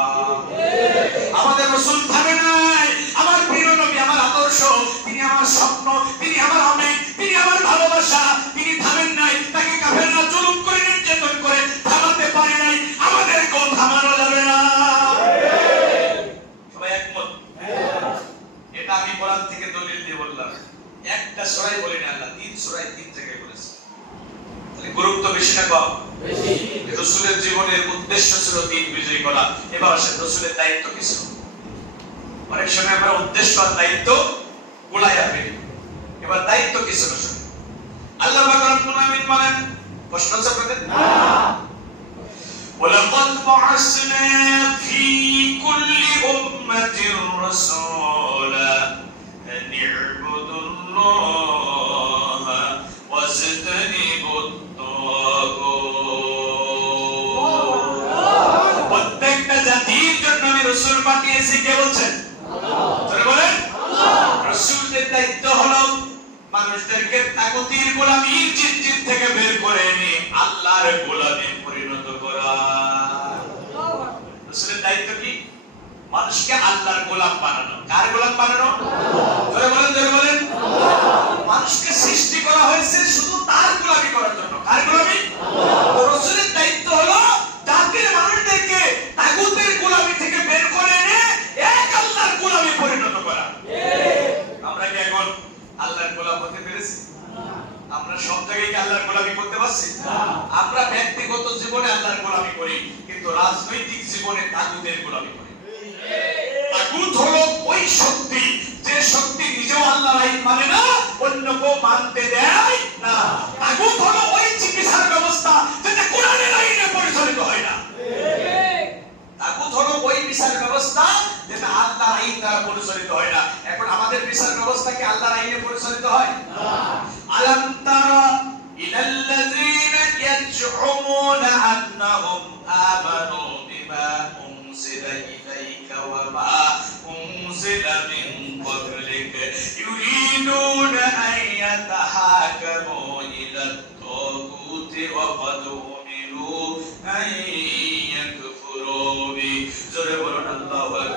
আমাদের রাসূল থামে নাই। আমার প্রিয় নবী আমার আদর্শ, তিনি আমার স্বপ্ন, তিনি আমার আবেগ, তিনি আমার ভালোবাসা, তিনি থামেন নাই। তাকে কাফেররা জুলুম করে নির্যাতন করে থামাতে পারে নাই, আমাদেরকেও থামানো যাবে না। সবাই একমত? এটা আমি কোরআন থেকে দলিল দিয়ে বললাম। একটা সূরায় বলেন আল্লাহ 3 সূরায় 3 জায়গায় বলেছে। তাহলে গুরুত্ব বেশি না কম? বেশি। রাসূলের জীবনের উদ্দেশ্য ছিল দিন বিজয় করা। এবার আসেন রাসূলের দায়িত্ব কি ছিল? অনেক সময় আমরা উদ্দেশ্য আর দায়িত্ব গুলাইয়া ফেলি। এবার দায়িত্ব কি ছিল? আল্লাহ পাক রব্বুল আমিন বলেন, প্রশ্ন হচ্ছে আপনাদের? না। ওয়ালাকাদ বা'আসনা ফি কুল্লি উম্মাতির রাসূলা আন ই'বুদুল্লাহা ওয়াজতানিবুত তাগুত। প্রত্যেকটা জাতির জন্য আমি রাসূল পাঠিয়েছি। কে বলছেন? আল্লাহ। জোরে বলেন আল্লাহ। রাসূলের দায়িত্ব হলো মানুষদেরকে তাগুতের গোলামির জিনজির থেকে বের করে এনে আল্লাহর গোলামে পরিণত করা। রাসূলের দায়িত্ব কি? মানুষকে আল্লাহর গোলাম বানানো। কার গোলাম বানানো? জোরে বলেন জোরে বলেন মানুষকে সৃষ্টি করা হয়েছে শুধু তার গোলামি করার জন্য। কার গোলামি? আল্লাহ। রাসূলের দায়িত্ব হলো তার জায়গায় কি আল্লাহর গোলামি করতে পারছি? আমরা ব্যক্তিগত জীবনে আল্লাহর গোলামি করি, কিন্তু রাজনৈতিক জীবনে তাগুতের গোলামি করি। তাগুত হলো ওই শক্তি, যে শক্তি নিজেও আল্লাহর আইন মানে না, অন্যকেও মানতে দেয় না। তাগুত হলো ওই চিকিৎসার ব্যবস্থা যেটা কোরআনের আইনে পরিচালিত হয় না। তাগুত হলো ওই বিচার ব্যবস্থা যেটা আল্লাহর আইন দ্বারা পরিচালিত হয় না। এখন আমাদের বিচার ব্যবস্থা কি আল্লাহর আইনে পরিচালিত হয়? আলাম তারা ইলাল্লাযীনা ইয়াজউমুনা আন্নাহুম আমানু বিমা উনজিলা ইলাইকা ওয়া মা উনজিলা মিন ক্বাবলিক ইউরিদুনা আন ইয়াতাহাকামু ইলাত তাগুতি ওয়া ক্বাদ উমিরু আন ইয়াকফুরু বি। জোরে বলুন আল্লাহু আকবার।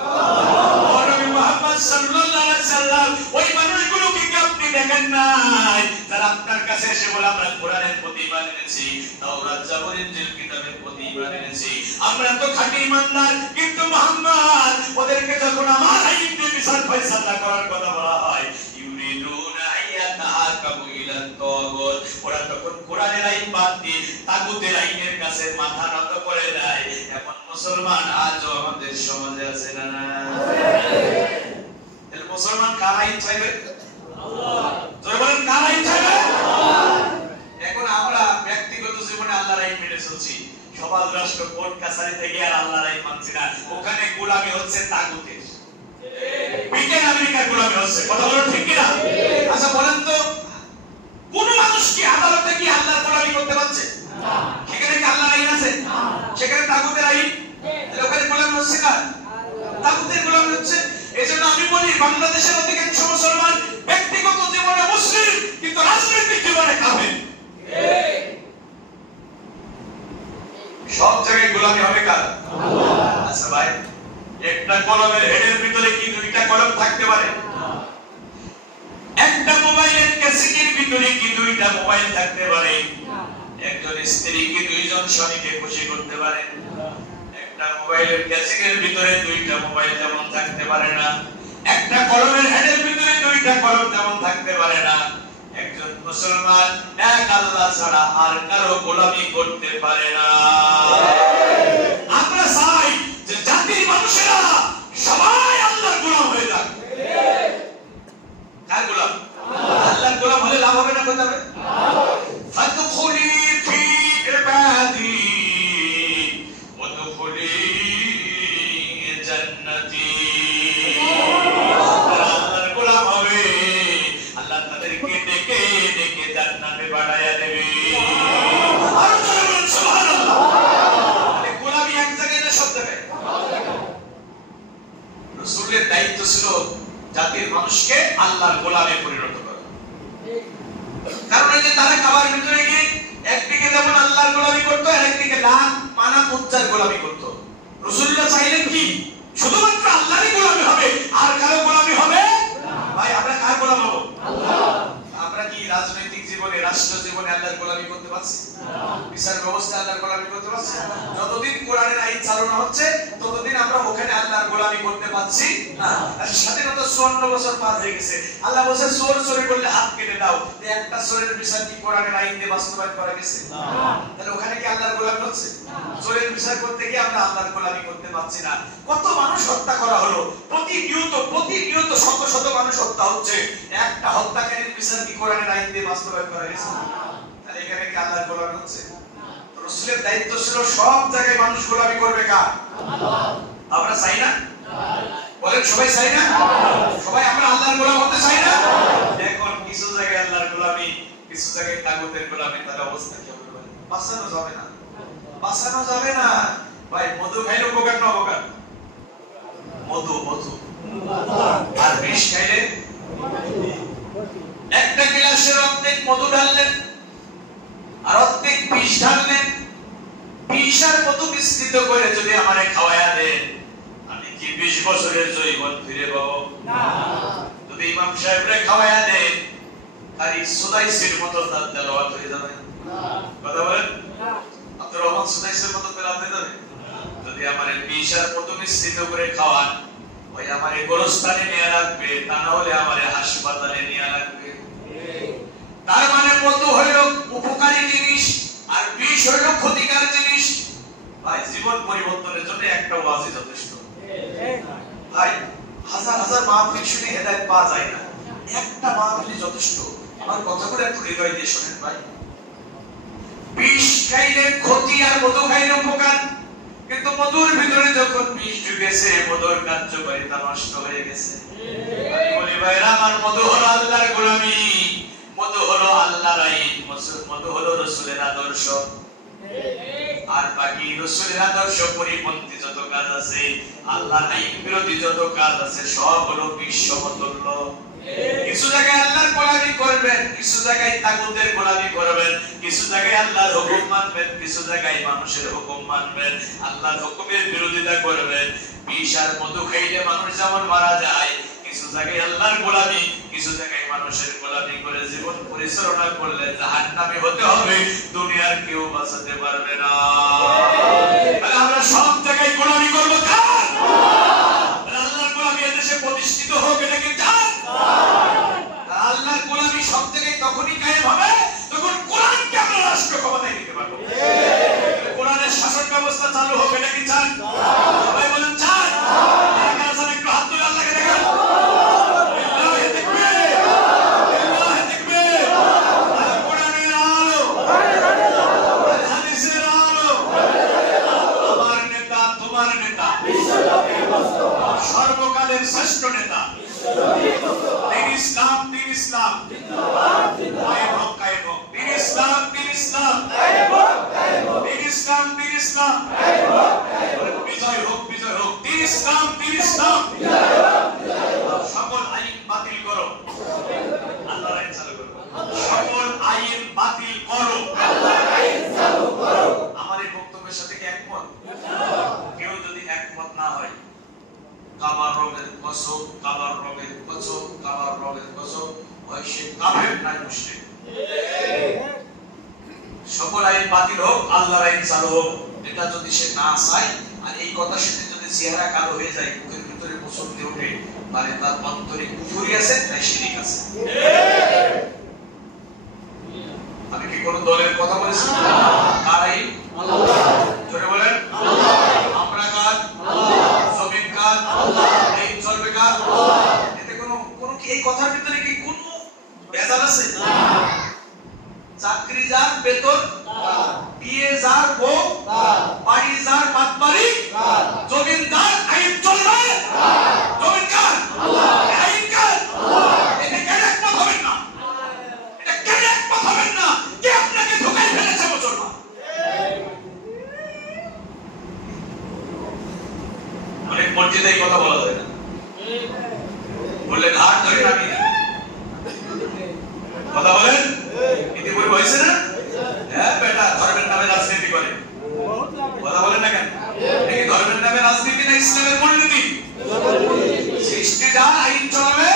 নবী মুহাম্মদ সাল্লাল্লাহু আলাইহি সাল্লাম ওই মানুষগুলোকে কি আপনি দেখেন নাই যারা আপনার কাছে এসে বলে আমরা কোরআনের প্রতি ঈমান এনেছি, তাওরাত জাবর ইনজিল কিতাবের প্রতি ঈমান এনেছি, আমরা তো খাঁটি ঈমানদার, কিন্তু মুহাম্মদ ওদেরকে যখন আমার আইন দিয়ে বিচার ফয়সালা করার কথা বলা হয়, ইউরিদুনা আয়াতাহাকামু ইলা তাগুত, ওরা তখন কোরআনের আইন বাদ দিয়ে তাগুতের আইনের কাছে মাথা নত করে দেয়। এখন মুসলমান আজও আমাদের সমাজে আছে না? এই মুসলমান কার আইন চাইবে? আল্লাহ। জয় বলেন, কার আইন চাইবে? এখন আমরা ব্যক্তিগত জীবনে আল্লাহর আইন মেনে চলছি, সমাজ রাষ্ট্র কোর্ট কাছারি থেকে আর আল্লাহর আইন মানছি না। ওখানে গোলামি হচ্ছে তাগুতের, ব্রিটেন আমেরিকার গোলামি হচ্ছে। কথা বলুন ঠিক কিনা? আচ্ছা বলেন তো, কোন মানুষ কি আদালতে কি আল্লাহর গোলামি করতে পারছে? সেখানে কি আল্লাহর আইন আছে? সেখানে তাগুতের আইন। তাহলে ওখানে গোলামি হচ্ছে কার? তাগুতের গোলামি হচ্ছে। এজন্য আমি বলি, বাংলাদেশের অধিকাংশ মুসলমান ব্যক্তিগত জীবনে মুসলিম, কিন্তু রাজনৈতিক জীবনে কাফের। সব জায়গায় গোলামি হবে কার? আল্লাহ। আচ্ছা ভাই, একটা কলমের হেডের ভিতরে কি দুইটা কলম থাকতে পারে? একটা মোবাইলের ক্যাসেটের ভিতরে কি দুইটা মোবাইল থাকতে পারে? একজন স্ত্রী কি দুইজন স্বামীকে খুশি করতে পারে? একটা মোবাইলের ক্যাসেটের ভিতরে দুইটা মোবাইল যেমন থাকতে পারে না, একটা কলমের হেডের ভিতরে দুইটা কলম যেমন থাকতে পারে না, একজন মুসলমান এক আল্লাহ ছাড়া আর কারো গোলামি করতে পারে না। আমরা চাই যে জাতির মানুষেরা সবাই আল্লাহর গোলাম হয়ে যাক। কার গোলাম? আল্লাহর গোলাম হলে লাভ হবে না কোথায় হবে? ফাদখুলি ফি ইবাদি ওয়াদখুলি জান্নাতি। আল্লাহর গোলাম হবে, আল্লাহ তাদেরকে ডেকে ডেকে জান্নাতে বাড়ায়া দেবে। আর জোরে বলুন সুবহানাল্লাহ। মানে গোলামি এক জায়গায় না সব জায়গায়? রাসূলের দায়িত্ব ছিল জাতির মানুষকে আল্লাহর গোলামে পরিণত করা। কারণ এই যে তারা খাবার ভিতরে গিয়ে একদিকে যেমন আল্লাহর গোলামি করতো, আর একদিকে লাত মানা পুত্তার গোলামি করতো। রাসূলুল্লাহ চাইলেন কি শুধুমাত্র আল্লাহরই গোলামি হবে, আর কারো গোলামি হবে না। ভাই আমরা কার গোলাম হব? আল্লাহ। আমরা কি রাজনৈতিক জীবনে, রাষ্ট্র জীবনে আল্লাহর গোলামি করতে পারছি? না। বিচার ব্যবস্থা আল্লাহর গোলামি করতে পারছি? যতদিন কোরআনের আইন চালু না হচ্ছে ততদিন আমরা ওখানে আল্লাহর গোলামি করতে পারছি না। আর স্বাধীনতা 54 বছর পার হয়ে গেছে। আল্লাহ বলেছে চোর চুরি করলে হাত কেটে দাও। একটা চোরের বিচার কি কোরআনের আইন দিয়ে বাস্তবায়ন করা গেছে? না। তাহলে ওখানে কি আল্লাহর গোলামি হচ্ছে? না। চোরের বিচার করতে গিয়ে আমরা আল্লাহর গোলামি করতে পারছি না। কত মানুষ হত্যা করা হলো, প্রতিনিয়ত শত শত মানুষ হত্যা হচ্ছে। একটা হত্যাকারীর বিচার কি কোরআনের আইন দিয়ে বাস্তবায়ন করা গেছে? না। তাহলে এখানে কি আল্লাহর গোলামি হচ্ছে? রাসূলের দায়িত্ব ছিল সব জায়গায় মানুষ গোলামি করবে কার? আল্লাহ। আমরা চাই না? বলেন সবাই চাই না? সবাই আমরা আল্লাহর গোলাম হতে চাই না? এখন কিছু জায়গায় আল্লাহর গোলামি, কিছু জায়গায় তাগুতের গোলামি, তার অবস্থা কি হবে? বাঁচানো যাবে না, বাঁচানো যাবে না। ভাই মধু খাইলে উপকার না অপকার? মধু মধু। আর বিষ খাইলে? একটা গ্লাসের অর্ধেক মধু ঢাললেন আর অর্ধেক বিষ ঢাললেন, বিষ আর মধু মিশ্রিত করে যদি আমারে খাওয়ায়া দেন, আমি কি 20 বছরের যৌবন ফিরে পাবো? না। যদি ইমাম সাহেবরে খাওয়ায়া দেন, খালি সুদাইসের মতো তার তেলাওয়াত হয়ে যাবে? না। কথা বলেন? না। আব্দুর রহমান সুদাইসের মতো তেলাওয়াত হয়ে যাবে? যদি আমারে বিষ আর মধু মিশ্রিত করে খাওয়ান, ওই আমারে গোরস্থানে নিয়ে রাখবে, তা না হলে আমারে হাসপাতালে নিয়ে রাখবে। তার মানে মধু হইল আর বিষ হলো ক্ষতিকর জিনিস। ভাই জীবন পরিবর্তনের জন্য একটা ওয়াজই যথেষ্ট। ভাই হাজার হাজার মাহফিল শুনে হেদায়েত পাওয়া যায় না, একটা মাহফিলই যথেষ্ট। আমার কথাগুলো একটু হৃদয় দিয়ে শুনেন ভাই। বিষ খাইলে ক্ষতি আর মধু খাইলে উপকার, কিন্তু মধুর ভিতরে যখন বিষ ঢুকেছে মধুর কার্যকারিতা নষ্ট হয়ে গেছে। আমি বলি ভাইরা আমার, মধু হলো আল্লাহর গোলামি, মধু হলো আল্লাহর আইন, মধু হলো রাসূলের আদর্শ। আর বাকি রাসূলের আদর্শ পরিপন্থী যত কাজ আছে, আল্লাহর আইন বিরোধী যত কাজ আছে, সব হলো বিষ সমতুল্য। কিছু জায়গায় আল্লাহর গোলামি করবেন, কিছু জায়গায় তাগুতের গোলামি করবেন, কিছু জায়গায় আল্লাহর হুকুম মানবেন, কিছু জায়গায় মানুষের হুকুম মানবেন, আল্লাহর হুকুমের বিরোধিতা করবেন। বিষ আর মধু খাইলে মানুষ যেমন মারা যায়, কিছু জায়গায় আল্লাহর গোলামি, কিছু জায়গায় মানুষের গোলামি করে জীবন পরিচালনা করলে জাহান্নামী হতে হবে, দুনিয়ার কেউ বাঁচাতে পারবে না। তাহলে আমরা সব জায়গায় গোলামি করব কার? আল্লাহর গোলামি এদেশে প্রতিষ্ঠিত হোক, এটা কি চান? আল্লাহর গোলামি সব জায়গায় তখনই কায়েম হবে যখন কোরআনকে আমরা রাষ্ট্র ক্ষমতায় নিতে পারবো। কোরআনের শাসন ব্যবস্থা চালু হোক, এটা কি চান? সবাই বলেন চান? একটু হাত তুলে আল্লাহকে দেখান। কোরআনের আলো, হাদিসের আলো। আমার নেতা, তোমার নেতা, সর্বকালের শ্রেষ্ঠ নেতা, দিন ইসলাম, দিন ইসলাম কায়েম হোক, কায়েম হোক। দিন ইসলাম, দিন ইসলাম দিন ইসলাম, দিন ইসলাম বিজয় হোক, বিজয় হোক। দিন ইসলাম, দিন ইসলাম। সকল আইন বাতিল করো, আল্লাহর আইন চালু করো। সকল আইন বাতিল করো, আল্লাহর আইন চালু করো। আমার এই বক্তব্যের সাথে কি একমত? কেউ যদি একমত না হয়, কাবার রবের কসম, কাবার রবের কসম, কাবার রবের কসম, হয় সে কাফের নাই মুশরিক। সকল আইন বাতিল হোক, আল্লাহর আইন চালু হোক, এটা যদি সে না চায়, আর এই কথার সাথে যদি চেহারা কালো হয়ে যায়, মুখের ভিতরে মুসলতে ওঠে, মানে তার অন্তরে কুফরি আছে, তাই শিরক আছে। আমি কি কোন দলের কথা বলেছি? কার আইন? আল্লাহ। জোরে বলেন আল্লাহ। আমরা কার? আল্লাহ। জমিন কার? আল্লাহ। আইন চলবে কার? আল্লাহ। এতে কোন কি এই কথার ভিতরে কি কোন ভেজাল আছে? না। চাকরি যার, বেতন কার, বিয়ে যার, বউ কার, বাড়ি যার, বাড়ি কার, জমিনদার, আইন চলবে কার? জমিন কার? আল্লাহ। আইন কার? আল্লাহ। এটা কেন একমত হবেন না? এটা কেন একমত হবেন না? কে আপনাকে ঢোকাই ফেলেছে মুসলমান? অনেক মসজিদে এই কথা বলা যায় না, বললে ঘাট ধরে নামি কথা বলেন। ইতি বই হয়েছে না? হ্যাঁ বেটা, ধর্মের নামে রাজনীতি করে কথা বলেন না কেন? এই ধর্মের নামে রাজনীতি না ইসলামের মূলনীতি? সৃষ্টি যা, আইন চলবে,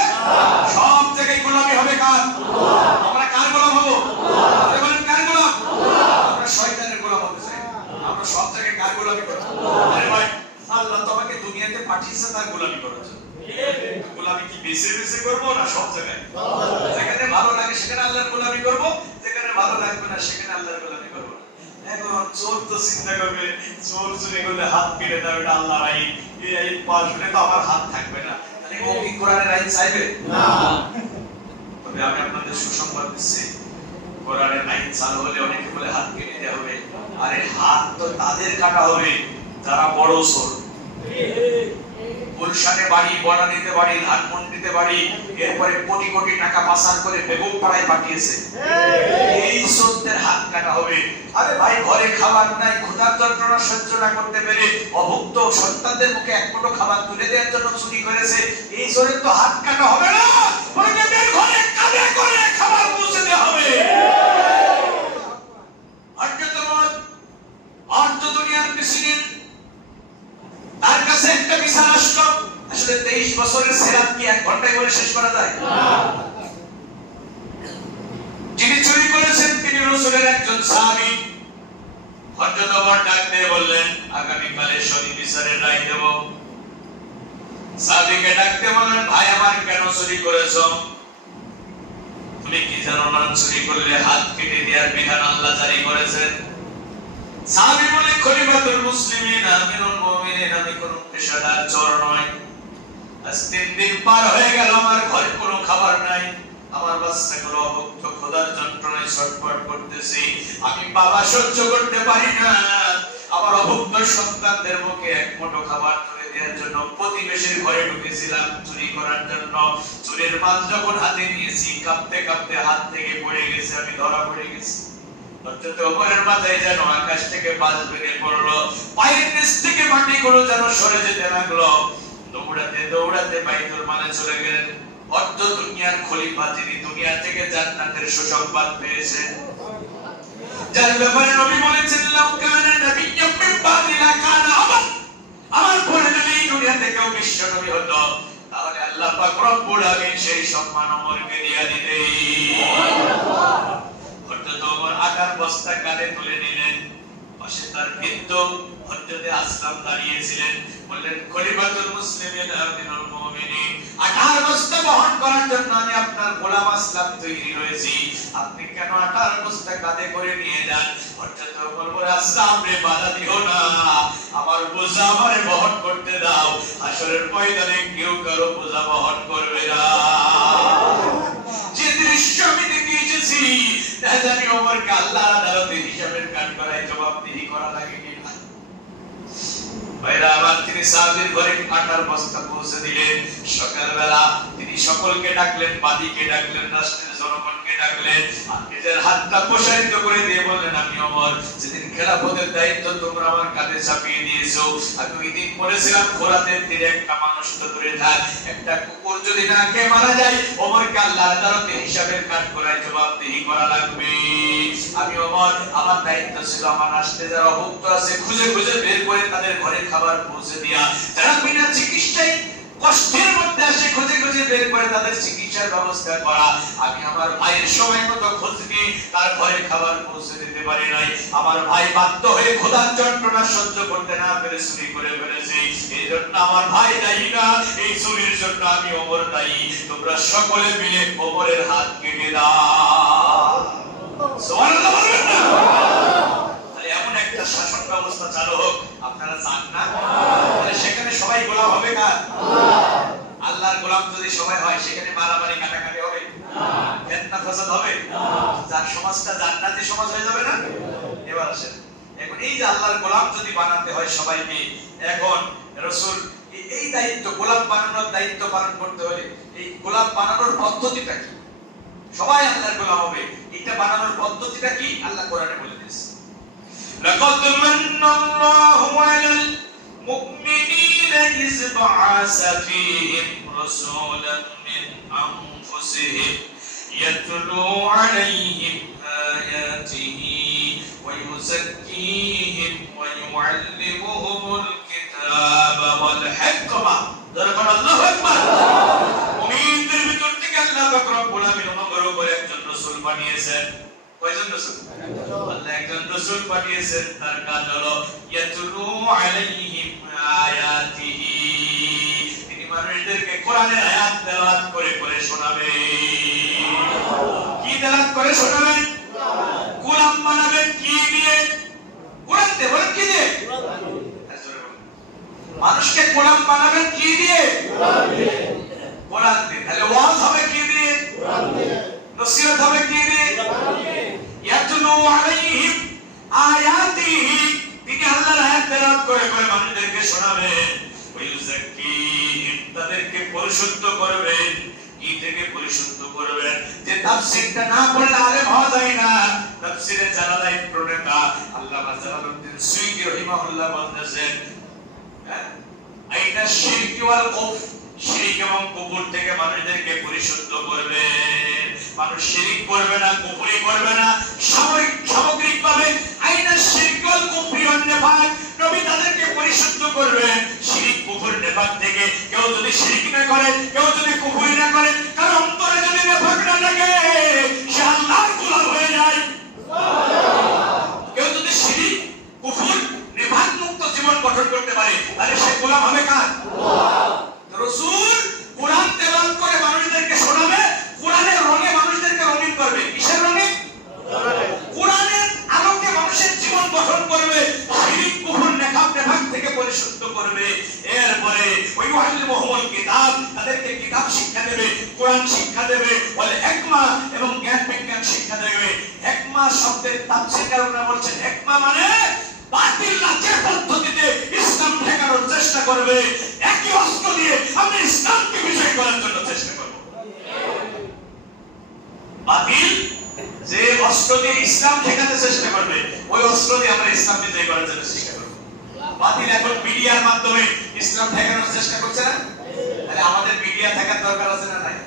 সব জায়গায় গোলামি হবে কার? আমরা কার গোলাম হব? বলেন কার গোলাম? আমরা শয়তানের গোলাম হতে চাই। আমরা সব জায়গায় কার গোলামি করব? আরে ভাই, আল্লাহ তোমাকে দুনিয়াতে পাঠিয়েছে তার গোলামি করার জন্য। গোলামি কি বেছে বেছে করবো না সব জায়গায়? যেখানে ভালো লাগে সেখানে আল্লাহর গোলামি করব, যেখানে ভালো লাগবে না সেখানে আল্লাহর গোলামি করব না। এখন চোর তো চিন্তা করবে, চোর চুরি করলে হাত কেটে দেবে, এটা আল্লাহর আইন। এই আইন পাশ হলে তো আমার হাত থাকবে না, তাহলে ও কি কোরআনের আইন চাইবে? না। তবে আমি আপনাদের সুসংবাদ দিচ্ছি, কোরআনের আইন চালু হলে অনেকে বলে হাত কেটে দেওয়া হবে। আরে হাত তো তাদের কাটা হবে যারা বড় চোর। গুলশানে বাড়ি, বনানীতে বাড়ি, ধানমন্ডিতে বাড়ি, এরপরে কোটি কোটি টাকা পাচার করে বেগম পাড়ায় পাঠিয়েছে, এই চোরদের হাত কাটা হবে। আরে ভাই, ঘরে খাবার নাই, ক্ষুধার যন্ত্রণা সহ্য না করতে পেরে অভুক্ত সন্তানদের মুখে এক মুঠো খাবার তুলে দেওয়ার জন্য চুরি করেছে, এই চোরের তো হাত কাটা হবে না, ওদের ঘরে কাঁধে করে খাবার পৌঁছে দেওয়া হবে। অর্ধ দুনিয়ার প্রেসিডেন্ট, তার কাছে একটা বিশাল রাষ্ট্র, আসলে 23 বছরের সিরাত কি 1 ঘন্টায় বলে শেষ করা যায়? যিনি চুরি করেছেন তিনি রাসূলের একজন সাহাবী। হযরত ওমর ডাক দিয়ে বললেন, আগামী কালে শরী বিচারের রায় দেব। সাহাবীকে ডাক দিয়ে বললেন, ভাই আমার কেন চুরি করেছো? তুমি কি জানো না চুরি করলে হাত কেটে দেওয়ার বিধান আল্লাহ জারি করেছেন? সাহাবী বলে খলিফাতুল মুসলিমিন আমিরুল মুমিনিন আমি কোন পেশাদার চোর নয়। আজ 3 দিন পার হয়ে গেল আমার ঘরে কোনো খাবার নাই, আমার বাচ্চাগুলো অভুক্ত ক্ষুধার যন্ত্রণায় ছটফট করতেছে, আমি বাবা সহ্য করতে পারি না। আমার অভুক্ত সন্তানদের মুখে এক মুঠো খাবার তুলে দেওয়ার জন্য প্রতিবেশীর ঘরে ঢুকেছিলাম চুরি করার জন্য। চুরির মাল যখন হাতে নিয়েছি কাঁপতে কাঁপতে হাত থেকে পড়ে গেছে, আমি ধরা পড়ে গেছি। অর্থাৎ ওপরের মাথায় যেন আকাশ থেকে বাজ ভেঙে পড়লো, পায়ের নিচ থেকে মাটিগুলো যেন সরে যেতে লাগলো। দৌড়াতে দৌড়াতে বাইতুল মালে চলে গেলেন। অর্ধ দুনিয়ার খলিফা, যিনি দুনিয়া থেকে জান্নাতের সুসংবাদ পেয়েছেন, যার ব্যাপারে নবী বলেছেন লাউ কানা নাবিয়্যুম মিন বাদি লা কানা আবাদ, আমার পরে যদি দুনিয়া থেকেও বিশ্ব নবী হতো তাহলে আল্লাহ পাক রব্বুল আলামিন সেই সম্মান ওমরকে দিয়ে দিতেন। অর্থাৎ ওমর আটার বস্তা কাঁধে তুলে নিলেন, পাশে তার বৃদ্ধ হযরতে আসলাম দাঁড়িয়েছিলেন, বললেন খলিফাতুল মুসলিমিন আমিরুল মুমিনিন আটার বস্তা বহন করার জন্য আমি আপনার গোলাম আসলাম তৈরি রয়েছি, আপনি কেন আটার বস্তা কাঁধে করে নিয়ে যান? অর্থাৎ ওমর বলে আসলাম রে বাধা দিও না, আমার বোঝা আমারে বহন করতে দাও, হাসরের ময়দানে কেউ কারো বোঝা বহন করবে না। যে দৃশ্য আমি দেখে এসেছি তা জানি ওমরকে আল্লাহর আদালতে হিসাবের কাঠ করায় জবাবদিহি করা লাগে কিনা। ভাইরা আবার তিনি সাহাবীর ঘরে আটার বস্তা পৌঁছে দিলেন। সকালবেলা তিনি সকলকে ডাকলেন, বাদীকে ডাকলেন, রাষ্ট্রের জনগণকে ডাকলেন, আর নিজের হাতটা প্রসারিত করে দিয়ে বললেন আমি ওমর, যেদিন খেলাফতের দায়িত্ব তোমরা আমার কাঁধে চাপিয়ে দিয়েছো, আমি ওই দিন বলেছিলাম ফোরাতের তীরে একটা মানুষ তো দূরে থাক, একটা কুকুর যদি না খেয়ে মারা যায় ওমরকে আল্লাহর আদালতে হিসাবের কাঠ করায় জবাবদিহি করা লাগবে। আমি ওমর, আমার দায়িত্ব ছিল আমার রাষ্ট্রে যারা অভুক্ত আছে খুঁজে খুঁজে বের করে তাদের ঘরে খাবার পৌঁছে দেয়া, যারা বিনা চিকিৎসায় কষ্টের মধ্যে আসে খুঁজে খুঁজে বের করে তাদের চিকিৎসার ব্যবস্থা করা। আমি আমার ভাইয়ের সময় মতো খোঁজ নিয়ে তার ঘরে খাবার পৌঁছে দিতে পারি নাই, আমার ভাই বাধ্য হয়ে ক্ষুধার যন্ত্রণা সহ্য করতে না পেরে চুরি করে ফেলেছে, এই জন্য আমার ভাই দায়ী না, এই চুরির জন্য আমি ওমর দায়ী। তোমরা সকলে মিলে ওমরের হাত কেটে দাও। সুবহানাল্লাহ বলবেন না? এমন একটা শাসন ব্যবস্থা চালু হোক, আপনারা চান না? সেখানে সবাই গোলাম হবে কার? আল্লাহর গোলাম যদি সবাই হয় সেখানে মারামারি কাটাকাটি হবে না, ফিতনা ফাসাদ হবে না, যার সমাজটা জান্নাতি সমাজ হয়ে যাবে না। এবার আসেন, এখন এই যে আল্লাহর গোলাম যদি বানাতে হয় সবাইকে, এখন রাসূল এই দায়িত্ব গোলাম বানানোর দায়িত্ব পালন করতে হলে এই গোলাম বানানোর পদ্ধতিটা কি? সবাই আল্লাহর গোলাম হবে, এটা বানানোর পদ্ধতিটা কি আল্লাহ কোরআনে বলে দিয়েছে। لقد من الله على المؤمنين إذ بعث فيهم رسولا من أنفسهم يتلو عليهم آياته ويزكيهم ويعلمهم الكتاب والحكمة. ضرب الله أكبر. মুমিনদের ভিতর থেকে আল্লাহ পাক রব্বুল আলামিন ওমরের উপর একজন রাসূল পাঠিয়েছেন। কয়জন রাসূল? আল্লাহ একজন রাসূল পাঠিয়েছেন, তার কাজ হলো ইয়াতুলু আলাইহিম আয়াতিহি, তিনি মানুষদেরকে কোরআনের আয়াত তেলাওয়াত করে করে শোনাবেন। কি তেলাওয়াত করে শোনাবেন? কোরআন বানাবেন কি দিয়ে? কোরআন দিয়ে। বলেন কি দিয়ে? মানুষকে কোরআন বানাবেন কি দিয়ে? কোরআন দিয়ে। কোরআন দিয়ে। তাহলে ওয়াজ হবে কি দিয়ে? কোরআন দিয়ে। নসিহত হবে কি দিয়ে? কোরআন দিয়ে। ইয়াতুলু আলাইহিম আয়াতিহি, তিনি আল্লাহর আয়াত তেলাওয়াত করে করে মানুষদেরকে শোনাবেন। ওয়ায়ুযাক্কিহিম, তাদেরকে পরিশুদ্ধ করবেন। কি থেকে পরিশুদ্ধ করবেন? যে তাফসীরটা না পড়লে আলেম হওয়া যায় না, তাফসীরে যারা দায়িত্ব নেতা আল্লামা জালালউদ্দিন সুয়ুতী রাহিমাহুল্লাহ বলেছেন, আইনা শিরক ওয়াল কুফর, শিরক এবং কুফর থেকে মানুষদেরকে পরিশুদ্ধ করবেন। মানুষ শিরক করবে না, কুফরি করবে না, সামগ্রিকভাবে আইনা শিরক ওয়াল কুফরি ওয়ান নিফাক, নবী তাদেরকে পরিশুদ্ধ করবেন শিরক কুফর নিফাক থেকে। কেউ যদি শিরক না করে, কেউ যদি কুফরি না করে, কার অন্তরে যদি নিফাক না থাকে, সে আল্লাহর গোলাম হয়ে যায়। কেউ যদি শিরক কুফর নিফাক মুক্ত জীবন গঠন করতে পারে, তাহলে সে গোলাম হবে কার? রাসূল কোরআন তেলাওয়াত করে মানুষদেরকে শোনাবে, কোরআনের রঙে মানুষদেরকে রঙিন করবে। কিসের রঙে? কোরআনের আলোকে মানুষের জীবন গঠন করবে। করবে, এরপরে ওই মুআল্লিমুহুমুল কিতাব, তাদেরকে কিতাব শিক্ষা দেবে, কোরআন শিক্ষা দেবে, ওয়াল হিকমা এবং জ্ঞান বিজ্ঞান শিক্ষা দেবে। হিকমা শব্দের তাফসীরকাররা বলছেন হিকমা মানে বাতিল যে পদ্ধতিতে ইসলাম ঠেকানোর চেষ্টা করবে, একই অস্ত্র দিয়ে আমরা ইসলামকে বিজয় করার জন্য চেষ্টা করব। বাতিল যে অস্ত্র দিয়ে ইসলাম ঠেকাতে চেষ্টা করবে, ওই অস্ত্র দিয়ে আমরা ইসলাম বিজয় করার জন্য চেষ্টা করব। বাতিল এখন মিডিয়ার মাধ্যমে ইসলাম ঠেকানোর চেষ্টা করছে না? তাহলে আমাদের মিডিয়া থাকার দরকার আছে না নাই?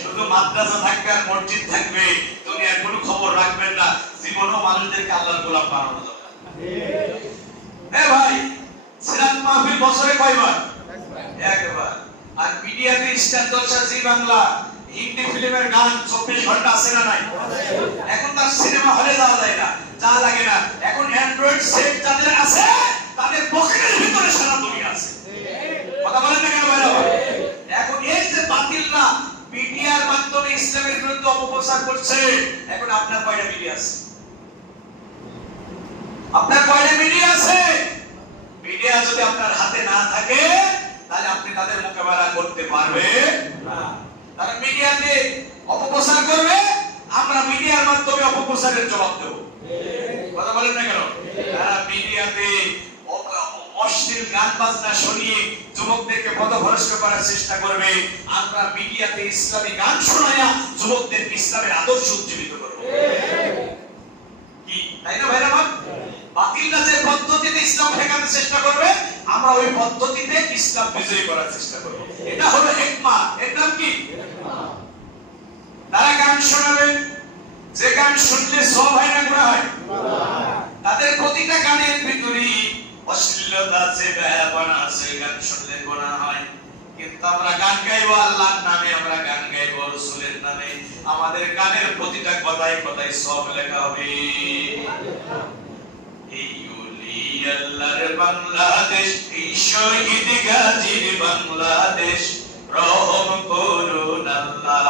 শুধু মাদ্রাসা থাকবে আর মসজিদ থাকবে, দুনিয়ার কোনো খবর রাখবেন না, জীবনও মানুষদেরকে আল্লাহর গোলাম বানানো যাবে। ভাই, সিরাত মাহফিল বছরে কয়বার? একবার। আর মিডিয়াতে স্টার জলসা, জি বাংলা, হিন্দি ফিল্মের গান 24 ঘন্টা আছে না নাই? এখন তার সিনেমা হলে যাওয়া যায় না, যা লাগে না। এখন অ্যান্ড্রয়েড সেট যাদের আছে তাদের পকেটের ভিতরে সারা দুনিয়া আছে। কথা বলেন না কেন ভাইরা? এখন এই যে বাতিলরা মিডিয়ার মাধ্যমে ইসলামের বিরুদ্ধে অপপ্রচার করছে, এখন আপনার কয়টা মিডিয়া আছে? আপনার কয়টা মিডিয়া আছে? মিডিয়া যদি আপনার হাতে না থাকে তাহলে আপনি তাদের মোকাবেলা করতে পারবেন না। তারা মিডিয়াতে অপপ্রচার করবে, আমরা মিডিয়ার মাধ্যমে অপপ্রচারের জবাব দেব। কথা বলেন না কেন? তারা মিডিয়াতে অশ্লীল গান বাজনা শুনিয়ে যুবকদেরকে পথভ্রষ্ট করার চেষ্টা করবে, আমরা মিডিয়াতে ইসলামী গান শোনায়া যুবকদেরকে ইসলামের আদর্শ উজ্জীবিত করব। কি তাই না ভাইরা? বাতিলরা যে পদ্ধতিতে ইসলাম ঠেকানোর চেষ্টা করবে, আমরা ওই পদ্ধতিতে ইসলাম বিজয় করার চেষ্টা করব। এটা হলো হিকমা। এর নাম কি? তারা গান শোনাবে, যে গান শুনলে সওয়াব হয় না গুনাহ হয়? তাদের প্রতিটা গানের ভিতরেই অশ্লীলতা আছে, বেহায়াপনা আছে, গান শুনলে গুনাহ হয়। কিন্তু আমরা গান গাইবো আল্লাহর নামে, আমরা গান গাইবো রাসূলের নামে, আমাদের গানের প্রতিটা কথায় কথায় সওয়াব লেখা হবে। এই ওলি আল্লাহর বাংলাদেশ, এই শহীদ গাজীর বাংলাদেশ, রহম করুন আল্লাহ,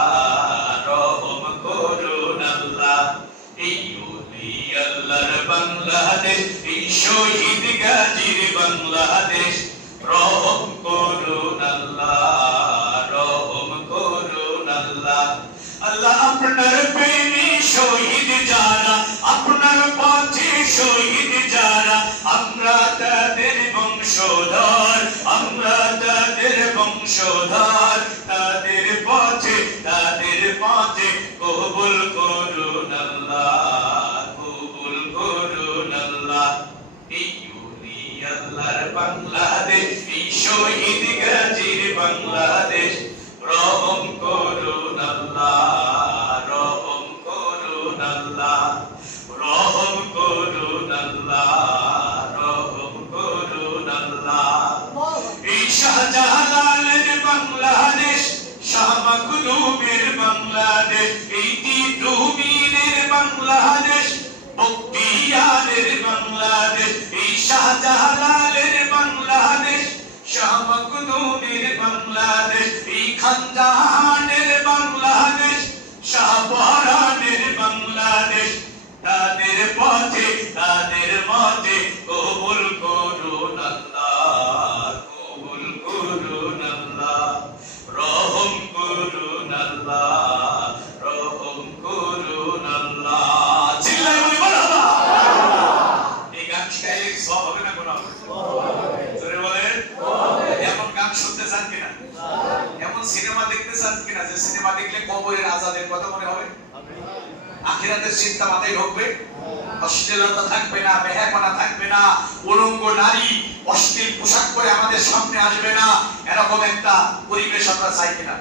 রহম করুন আল্লাহ। এই ওলি আল্লাহর বাংলাদেশ, এই শহীদ গাজীর বাংলাদেশ, রহম করুন আল্লাহ, রহম করুন আল্লাহ। আল্লাহ আপনার প্রেমে শহীদ যারা, আপনার পথে শহীদ যারা, আমরা তাদের বংশধর, আমরা তাদের বংশধর, তাদের পথে কবুল করুন আল্লাহ, কবুল করুন আল্লাহ। এই ওলি আল্লাহর বাংলাদেশ, এই শহীদ গাজীর বাংলাদেশ, রহম করুন আল্লাহ, রহম করুন আল্লাহ, রহম করুন আল্লাহ, রহম করুন আল্লাহ। এই শাহজালালের বাংলাদেশ, শাহ মাকদুমের বাংলাদেশ, এই তিতুমিরের বাংলাদেশ, বখতিয়ারের বাংলাদেশ, এই শাহজালালের বাংলাদেশ, শাহ মাকদুমের বাংলাদেশ, এই খানজাহানের বাংলাদেশ, শাহপরানের বাংলাদেশ, তাদের পথে কবুল করুন আল্লাহ, কবুল করুন আল্লাহ, রহম করুন আল্লাহ, রহম করুন আল্লাহ। চিল্লায় বলি মারহাবা। এই গান গাইলে সওয়াব হবে না গুনাহ হবে? জোরে বলেন। এমন গান শুনতে চান কিনা? এমন সিনেমা দেখতে চান কিনা যে সিনেমা দেখলে কবরের আযাবের কথা মনে হবে? আখিরাতের চিন্তা মাথায় ঢুকবে? অশ্লীলতা থাকবে না, বেহায়াপনা থাকবে না, উলঙ্গ নারী অশ্লীল পোশাক পরে আমাদের সামনে আসবে না, এরকম একটা পরিবেশ আমরা চাই কিনা?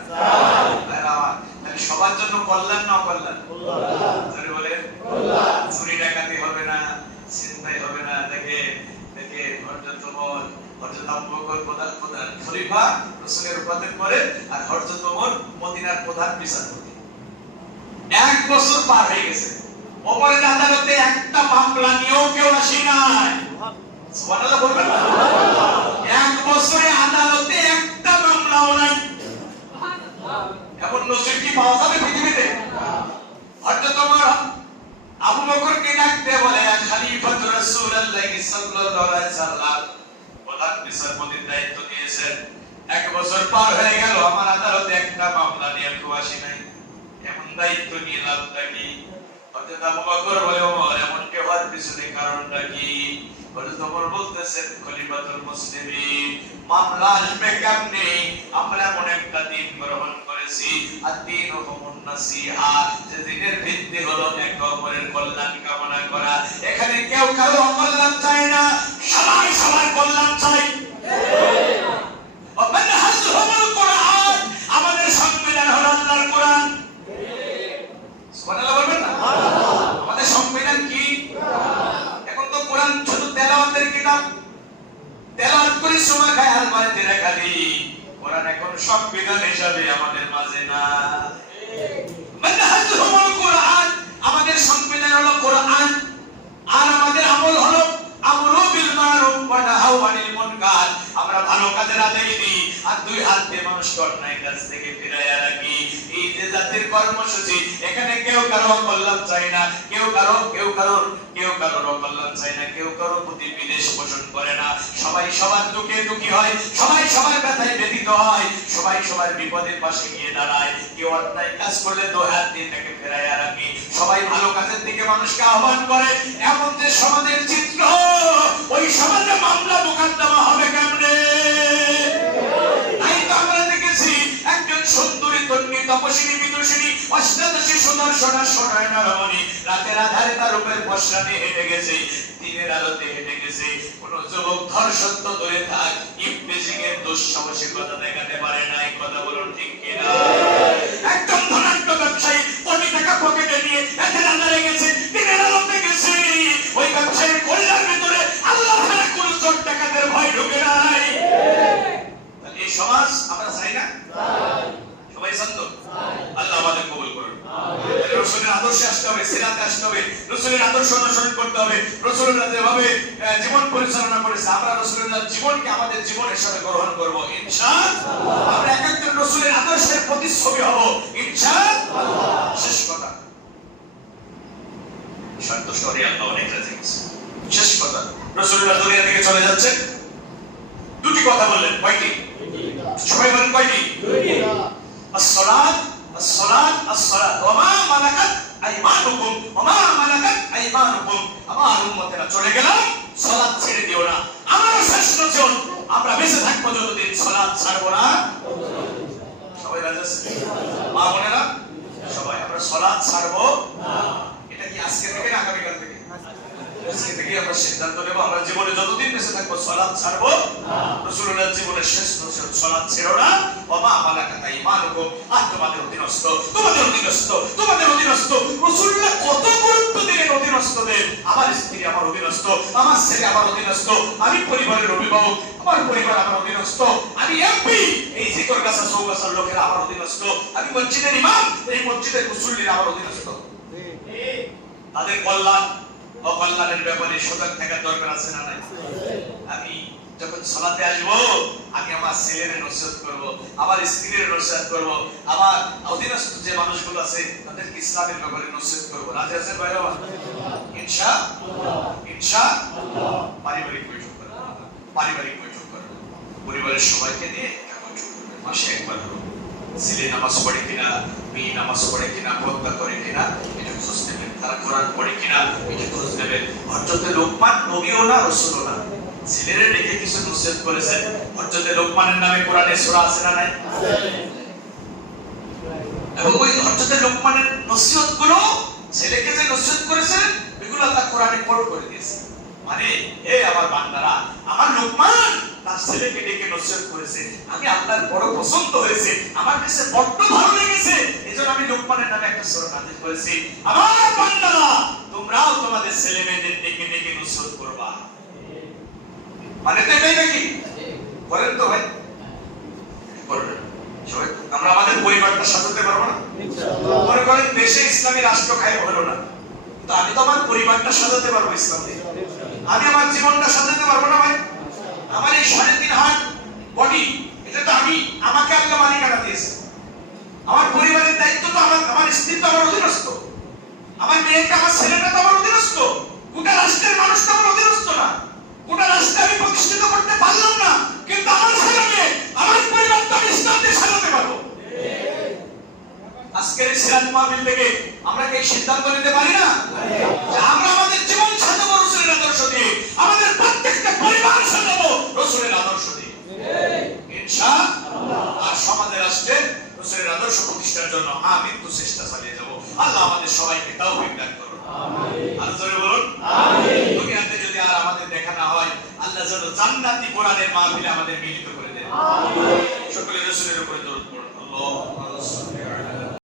তাহলে সবার জন্য কল্যাণ না অকল্যাণ? জোরে বলেন। চুরি ডাকাতি হবে না, চিন্তাই হবে না। দেখে হযরত ওমর, হযরত আবু বকর প্রধান খলিফা, রাসূলের উপাধি পরে, আর হযরত ওমর মদিনার প্রধান বিচারপতি। 1 বছর পার হয়ে গেছে, ওমরের আদালতে একটা মামলা নিয়েও কেউ আসে নাই। সুবহানাল্লাহ বলবেন না? 1 বছরে আদালতে একটা মামলাও নাই। এমন নজির কি পাওয়া যাবে পৃথিবীতে? হযরত ওমর আবু বকরকে ডাকতে বলে, খলিফাতুর রাসূলুল্লাহ সাল্লাল্লাহু আলাইহি সাল্লাম, প্রধান বিচারপতির দায়িত্ব দিয়েছেন। 1 বছর পার হয়ে গেল, আমার আদালতে একটা মামলা নিয়ে কেউ আসে নাই। এমন দায়িত্ব নিয়ে লাভটা কি? হযরত আবু বকর বলে, ওমর এমন কে হওয়ার পিছনে কারণটা কি? হযরত ওমর বলতেছেন, খলিফাতুল মুসলিমিন, মামলা আসবে কেমনে? আমরা এমন একটা দিন গ্রহণ করেছি, আদ-দীনু হুমুন নাসিহা, যে দিনের ভিত্তি হলো একে অপরের কল্যাণ কামনা করা। এখানে কেউ কারো অকল্যাণ চায় না, সবাই সবার কল্যাণ চায়। আমাদের সংবিধান হলো আল্লাহর কোরআন। সুবহানাল্লাহ বলবেন না? আমাদের সংবিধান কি? এখন তো কোরআন শুধু তেলাওয়াতের কিতাব, তেলাওয়াত করে সময় খায় আলমারিতে রাখা দিই। কোরআন এখন সংবিধান হিসাবে আমাদের মাঝে না। মানহাজুল কোরআন, আমাদের সংবিধান হলো কোরআন, আর আমাদের আমল হলো আমরু বিল মারুফ ওয়া নাহু আনিল মুনকার। আমরা ভালো কাজের আদেশ দিই আর 2 হাত দিয়ে মানুষকে অন্যায় কাজ থেকে ফিরাইয়া রাখি। এই যে জাতির কর্মসূচি, এখানে কেউ কারো কল্যাণ চায় না, কেউ কারো কল্যাণ চায় না, কেউ কারো প্রতি বিদ্বেষ পোষণ করে না। সবাই সবার দুঃখে দুঃখী হয়, সবাই সবার ব্যথায় ব্যথিত হয়, সবাই সবার বিপদের পাশে গিয়ে দাঁড়ায়। কেউ অন্যায় কাজ করলে 2 হাত দিয়ে তাকে ফেরাইয়া রাখি, সবাই ভালো কাজের দিকে মানুষকে আহ্বান করে। এমন যে সমাজের চিত্র, ওই সমাজে মামলা মোকদ্দমা হবে কেমনে? তাই তো আমরা দেখেছি একজন সুন্দরী তন্নি তপস্বিনী বিদুষিনী অষ্টাদশী সুদর্শনা সোনায়না রমণী রাতের আধারে তার রূপের পসরা নিয়ে হেঁটে গেছে, দিনের আলোতে হেঁটে গেছে। কোন যুবক ধর্ষণ তো দূরে থাক, ইবলিসিং এর দুঃসাহসিকতা দেখাতে পারে নাই। কথা বলুন ঠিক কিনা? একদম ধনাঢ্য ব্যবসায়ী কোটি টাকা পকেটে নিয়ে এতে আধারে গেছে, দিনের আলোতে গেছে। ওই ব্যবসায়ীর কল্যাণের ভিতরে আল্লাহ ছাড়া কোন চোর ডাকাতের ভয় ঢুকে নাই। এই সমাজ আমরা চাই না? সবাই চান তো? আল্লাহ আমাদের কবুল করুন। রাসূলের আদর্শে আসতে হবে, সিরাতে আসতে হবে, রাসূলের আদর্শ অনুসরণ করতে হবে। রাসূলুল্লাহ যেভাবে জীবন পরিচালনা করেছে, আমরা রাসূলুল্লাহর জীবনকে আমাদের জীবনের সাথে গ্রহণ করব ইনশাআল্লাহ। আমরা এক একজন রাসূলের আদর্শের প্রতিচ্ছবি হব ইনশাআল্লাহ। শেষ কথা, সন্তুষ্ট হয়ে আল্লাহ অনেক রাজি হয়েছে। শেষ কথা, রাসূলুল্লাহ দুনিয়া থেকে চলে যাচ্ছেন, 2টি কথা বললেন। কয়টি? সবাই বলেন কয়টি? 2টি। as-salat as-salat as-salat ওয়া মা মালাকাত আইমানুকুম ওয়া মা মালাকাত আইমানুকুম। আমার উম্মতেরা চলে গেলাম, সালাত ছেড়ে দিও না। আমারও শেষ নজর, আমরা বেঁচে থাকবো যতদিন সালাত ছাড়বো না। সবাই রাজি আছেন? মা বোনেরা সবাই, আমরা সালাত ছাড়বো না। এটা কি আজকে থেকে না আগামীকাল থেকে? আজকে থেকে আমরা সিদ্ধান্ত নেব, আমরা জীবনে যতদিন বেঁচে থাকবো সালাত ছাড়বো না। রাসূলুল্লাহর জীবনের শেষ নসিহত, সালাত ছেড়ো না। ওয়া মা মালাকাত আইমানুকুম, আর তোমাদের অধীনস্থ, তোমাদের অধীনস্থ, তোমাদের অধীনস্থ। রাসূলুল্লাহ কত গুরুত্ব দিলেন অধীনস্থদের। আমার স্ত্রী আমার অধীনস্থ, আমার ছেলে আমার অধীনস্থ, আমি পরিবারের অভিভাবক, আমার পরিবার আমার অধীনস্থ, আমি এমপি, এই জিকর গাছা চৌগাছার লোকেরা আমার অধীনস্থ, আমি মসজিদের ইমাম, এই মসজিদের মুসল্লিরা আমার অধীনস্থ। তাদের কল্যাণ অকল্যাণের ব্যাপারে সজাগ থাকার দরকার আছে না নাই? আমি যখন সালাতে আসবো, আমি আমার ছেলের নসিহত করব, আমার স্ত্রীর নসিহত করব, আমার অধীনস্থ যে মানুষগুলো আছে তাদেরকে ইসলামের ব্যাপারে নসিহত করব। রাজি আছেন ভাইরা? ইনশাআল্লাহ ইনশাআল্লাহ। পারিবারিক বৈঠক করব, পারিবারিক বৈঠক করব, পরিবারের সবাইকে নিয়ে বৈঠক করব। মাসে একবার করব। ছেলে নামাজ পড়ে কিনা, মেয়ে নামাজ পড়ে কিনা, পর্দা করে কিনা, এটা খোঁজ নেবেন। তারা কোরআন পড়ে কিনা, এটা খোঁজ নেবেন। হযরত লোকমান নবীও না, রাসূলও না, ছেলেরে ডেকে কিছু নসিহত করেছেন। হযরত লোকমানের নামে কোরআনে সূরা আছে না নাই? এবং ওই হযরত লোকমানের নসিহতগুলো, ছেলেকে যে নসিহত করেছেন, এগুলো আল্লাহ কোরআনে কোট করে দিয়েছে। মানে হে আমার বান্দারা, আমার লোকমান তার ছেলেকে ডেকে নসিহত করেছে, আমি আল্লাহর বড় পছন্দ হয়েছে, আমার কাছে বড় ভালো লেগেছে, এজন্য আমি লোকমানের নামে একটা সূরা নাযিল করেছি। আমার বান্দারা, তোমরাও তোমাদের ছেলে মেয়েদের ডেকে ডেকে নসিহত করবা। মানে তো এটাই নাকি? করেন তো ভাই? করবেন সবাই। আমরা আমাদের পরিবারটা সাজাতে পারবো না? ইনশাআল্লাহ। মনে করেন দেশে ইসলামী রাষ্ট্র কায়েম হলো না, তো আমি তো আমার পরিবারটা সাজাতে পারবো ইসলাম দিয়ে। আমি আমার জীবনটা সাজাতে পারবো না ভাই? আমার এই 3.5 হাত বডি, এটা তো আমাকে আল্লাহ মালিকানা দিয়েছে। আমার পরিবারের দায়িত্ব তো আমার স্ত্রী তো আমার অধীনস্থ, আমার মেয়েটা আমার ছেলেটা তো আমার অধীনস্থ, গোটা রাষ্ট্রের মানুষ তো আমার অধীনস্থ না। গোটা রাষ্ট্রে আমি প্রতিষ্ঠিত করতে পারলাম না, কিন্তু আমার ছেলে আমার পরিবারটা আমি ইসলামকে সাজাতে পারবো। আজকের এই সিরাজ মাহফিল থেকে আমরা কি সিদ্ধান্ত নিতে পারি না যে আমরা আমাদের জীবন সাজাবো রাসূলের আদর্শ দিয়ে, আমাদের প্রত্যেকটা পরিবার সাজাবো রাসূলের আদর্শ দিয়ে ইনশাআল্লাহ। আর সমাজে রাষ্ট্রে রাসূলের আদর্শ প্রতিষ্ঠার জন্য আমি তো চেষ্টা চালিয়ে যাব। আল্লাহ আমাদের সবাইকে তৌফিক দান করুন, আমিন। আর জোরে বলুন আমিন। দুনিয়াতে যদি আর আমাদের দেখা না হয়, আল্লাহ যেন জান্নাতি কোরআনের মাহফিলে আমাদের মিলিত করে দেন, আমিন। সকলে রাসূলের উপরে দরুদ পড়ুন। আল্লাহুম্মা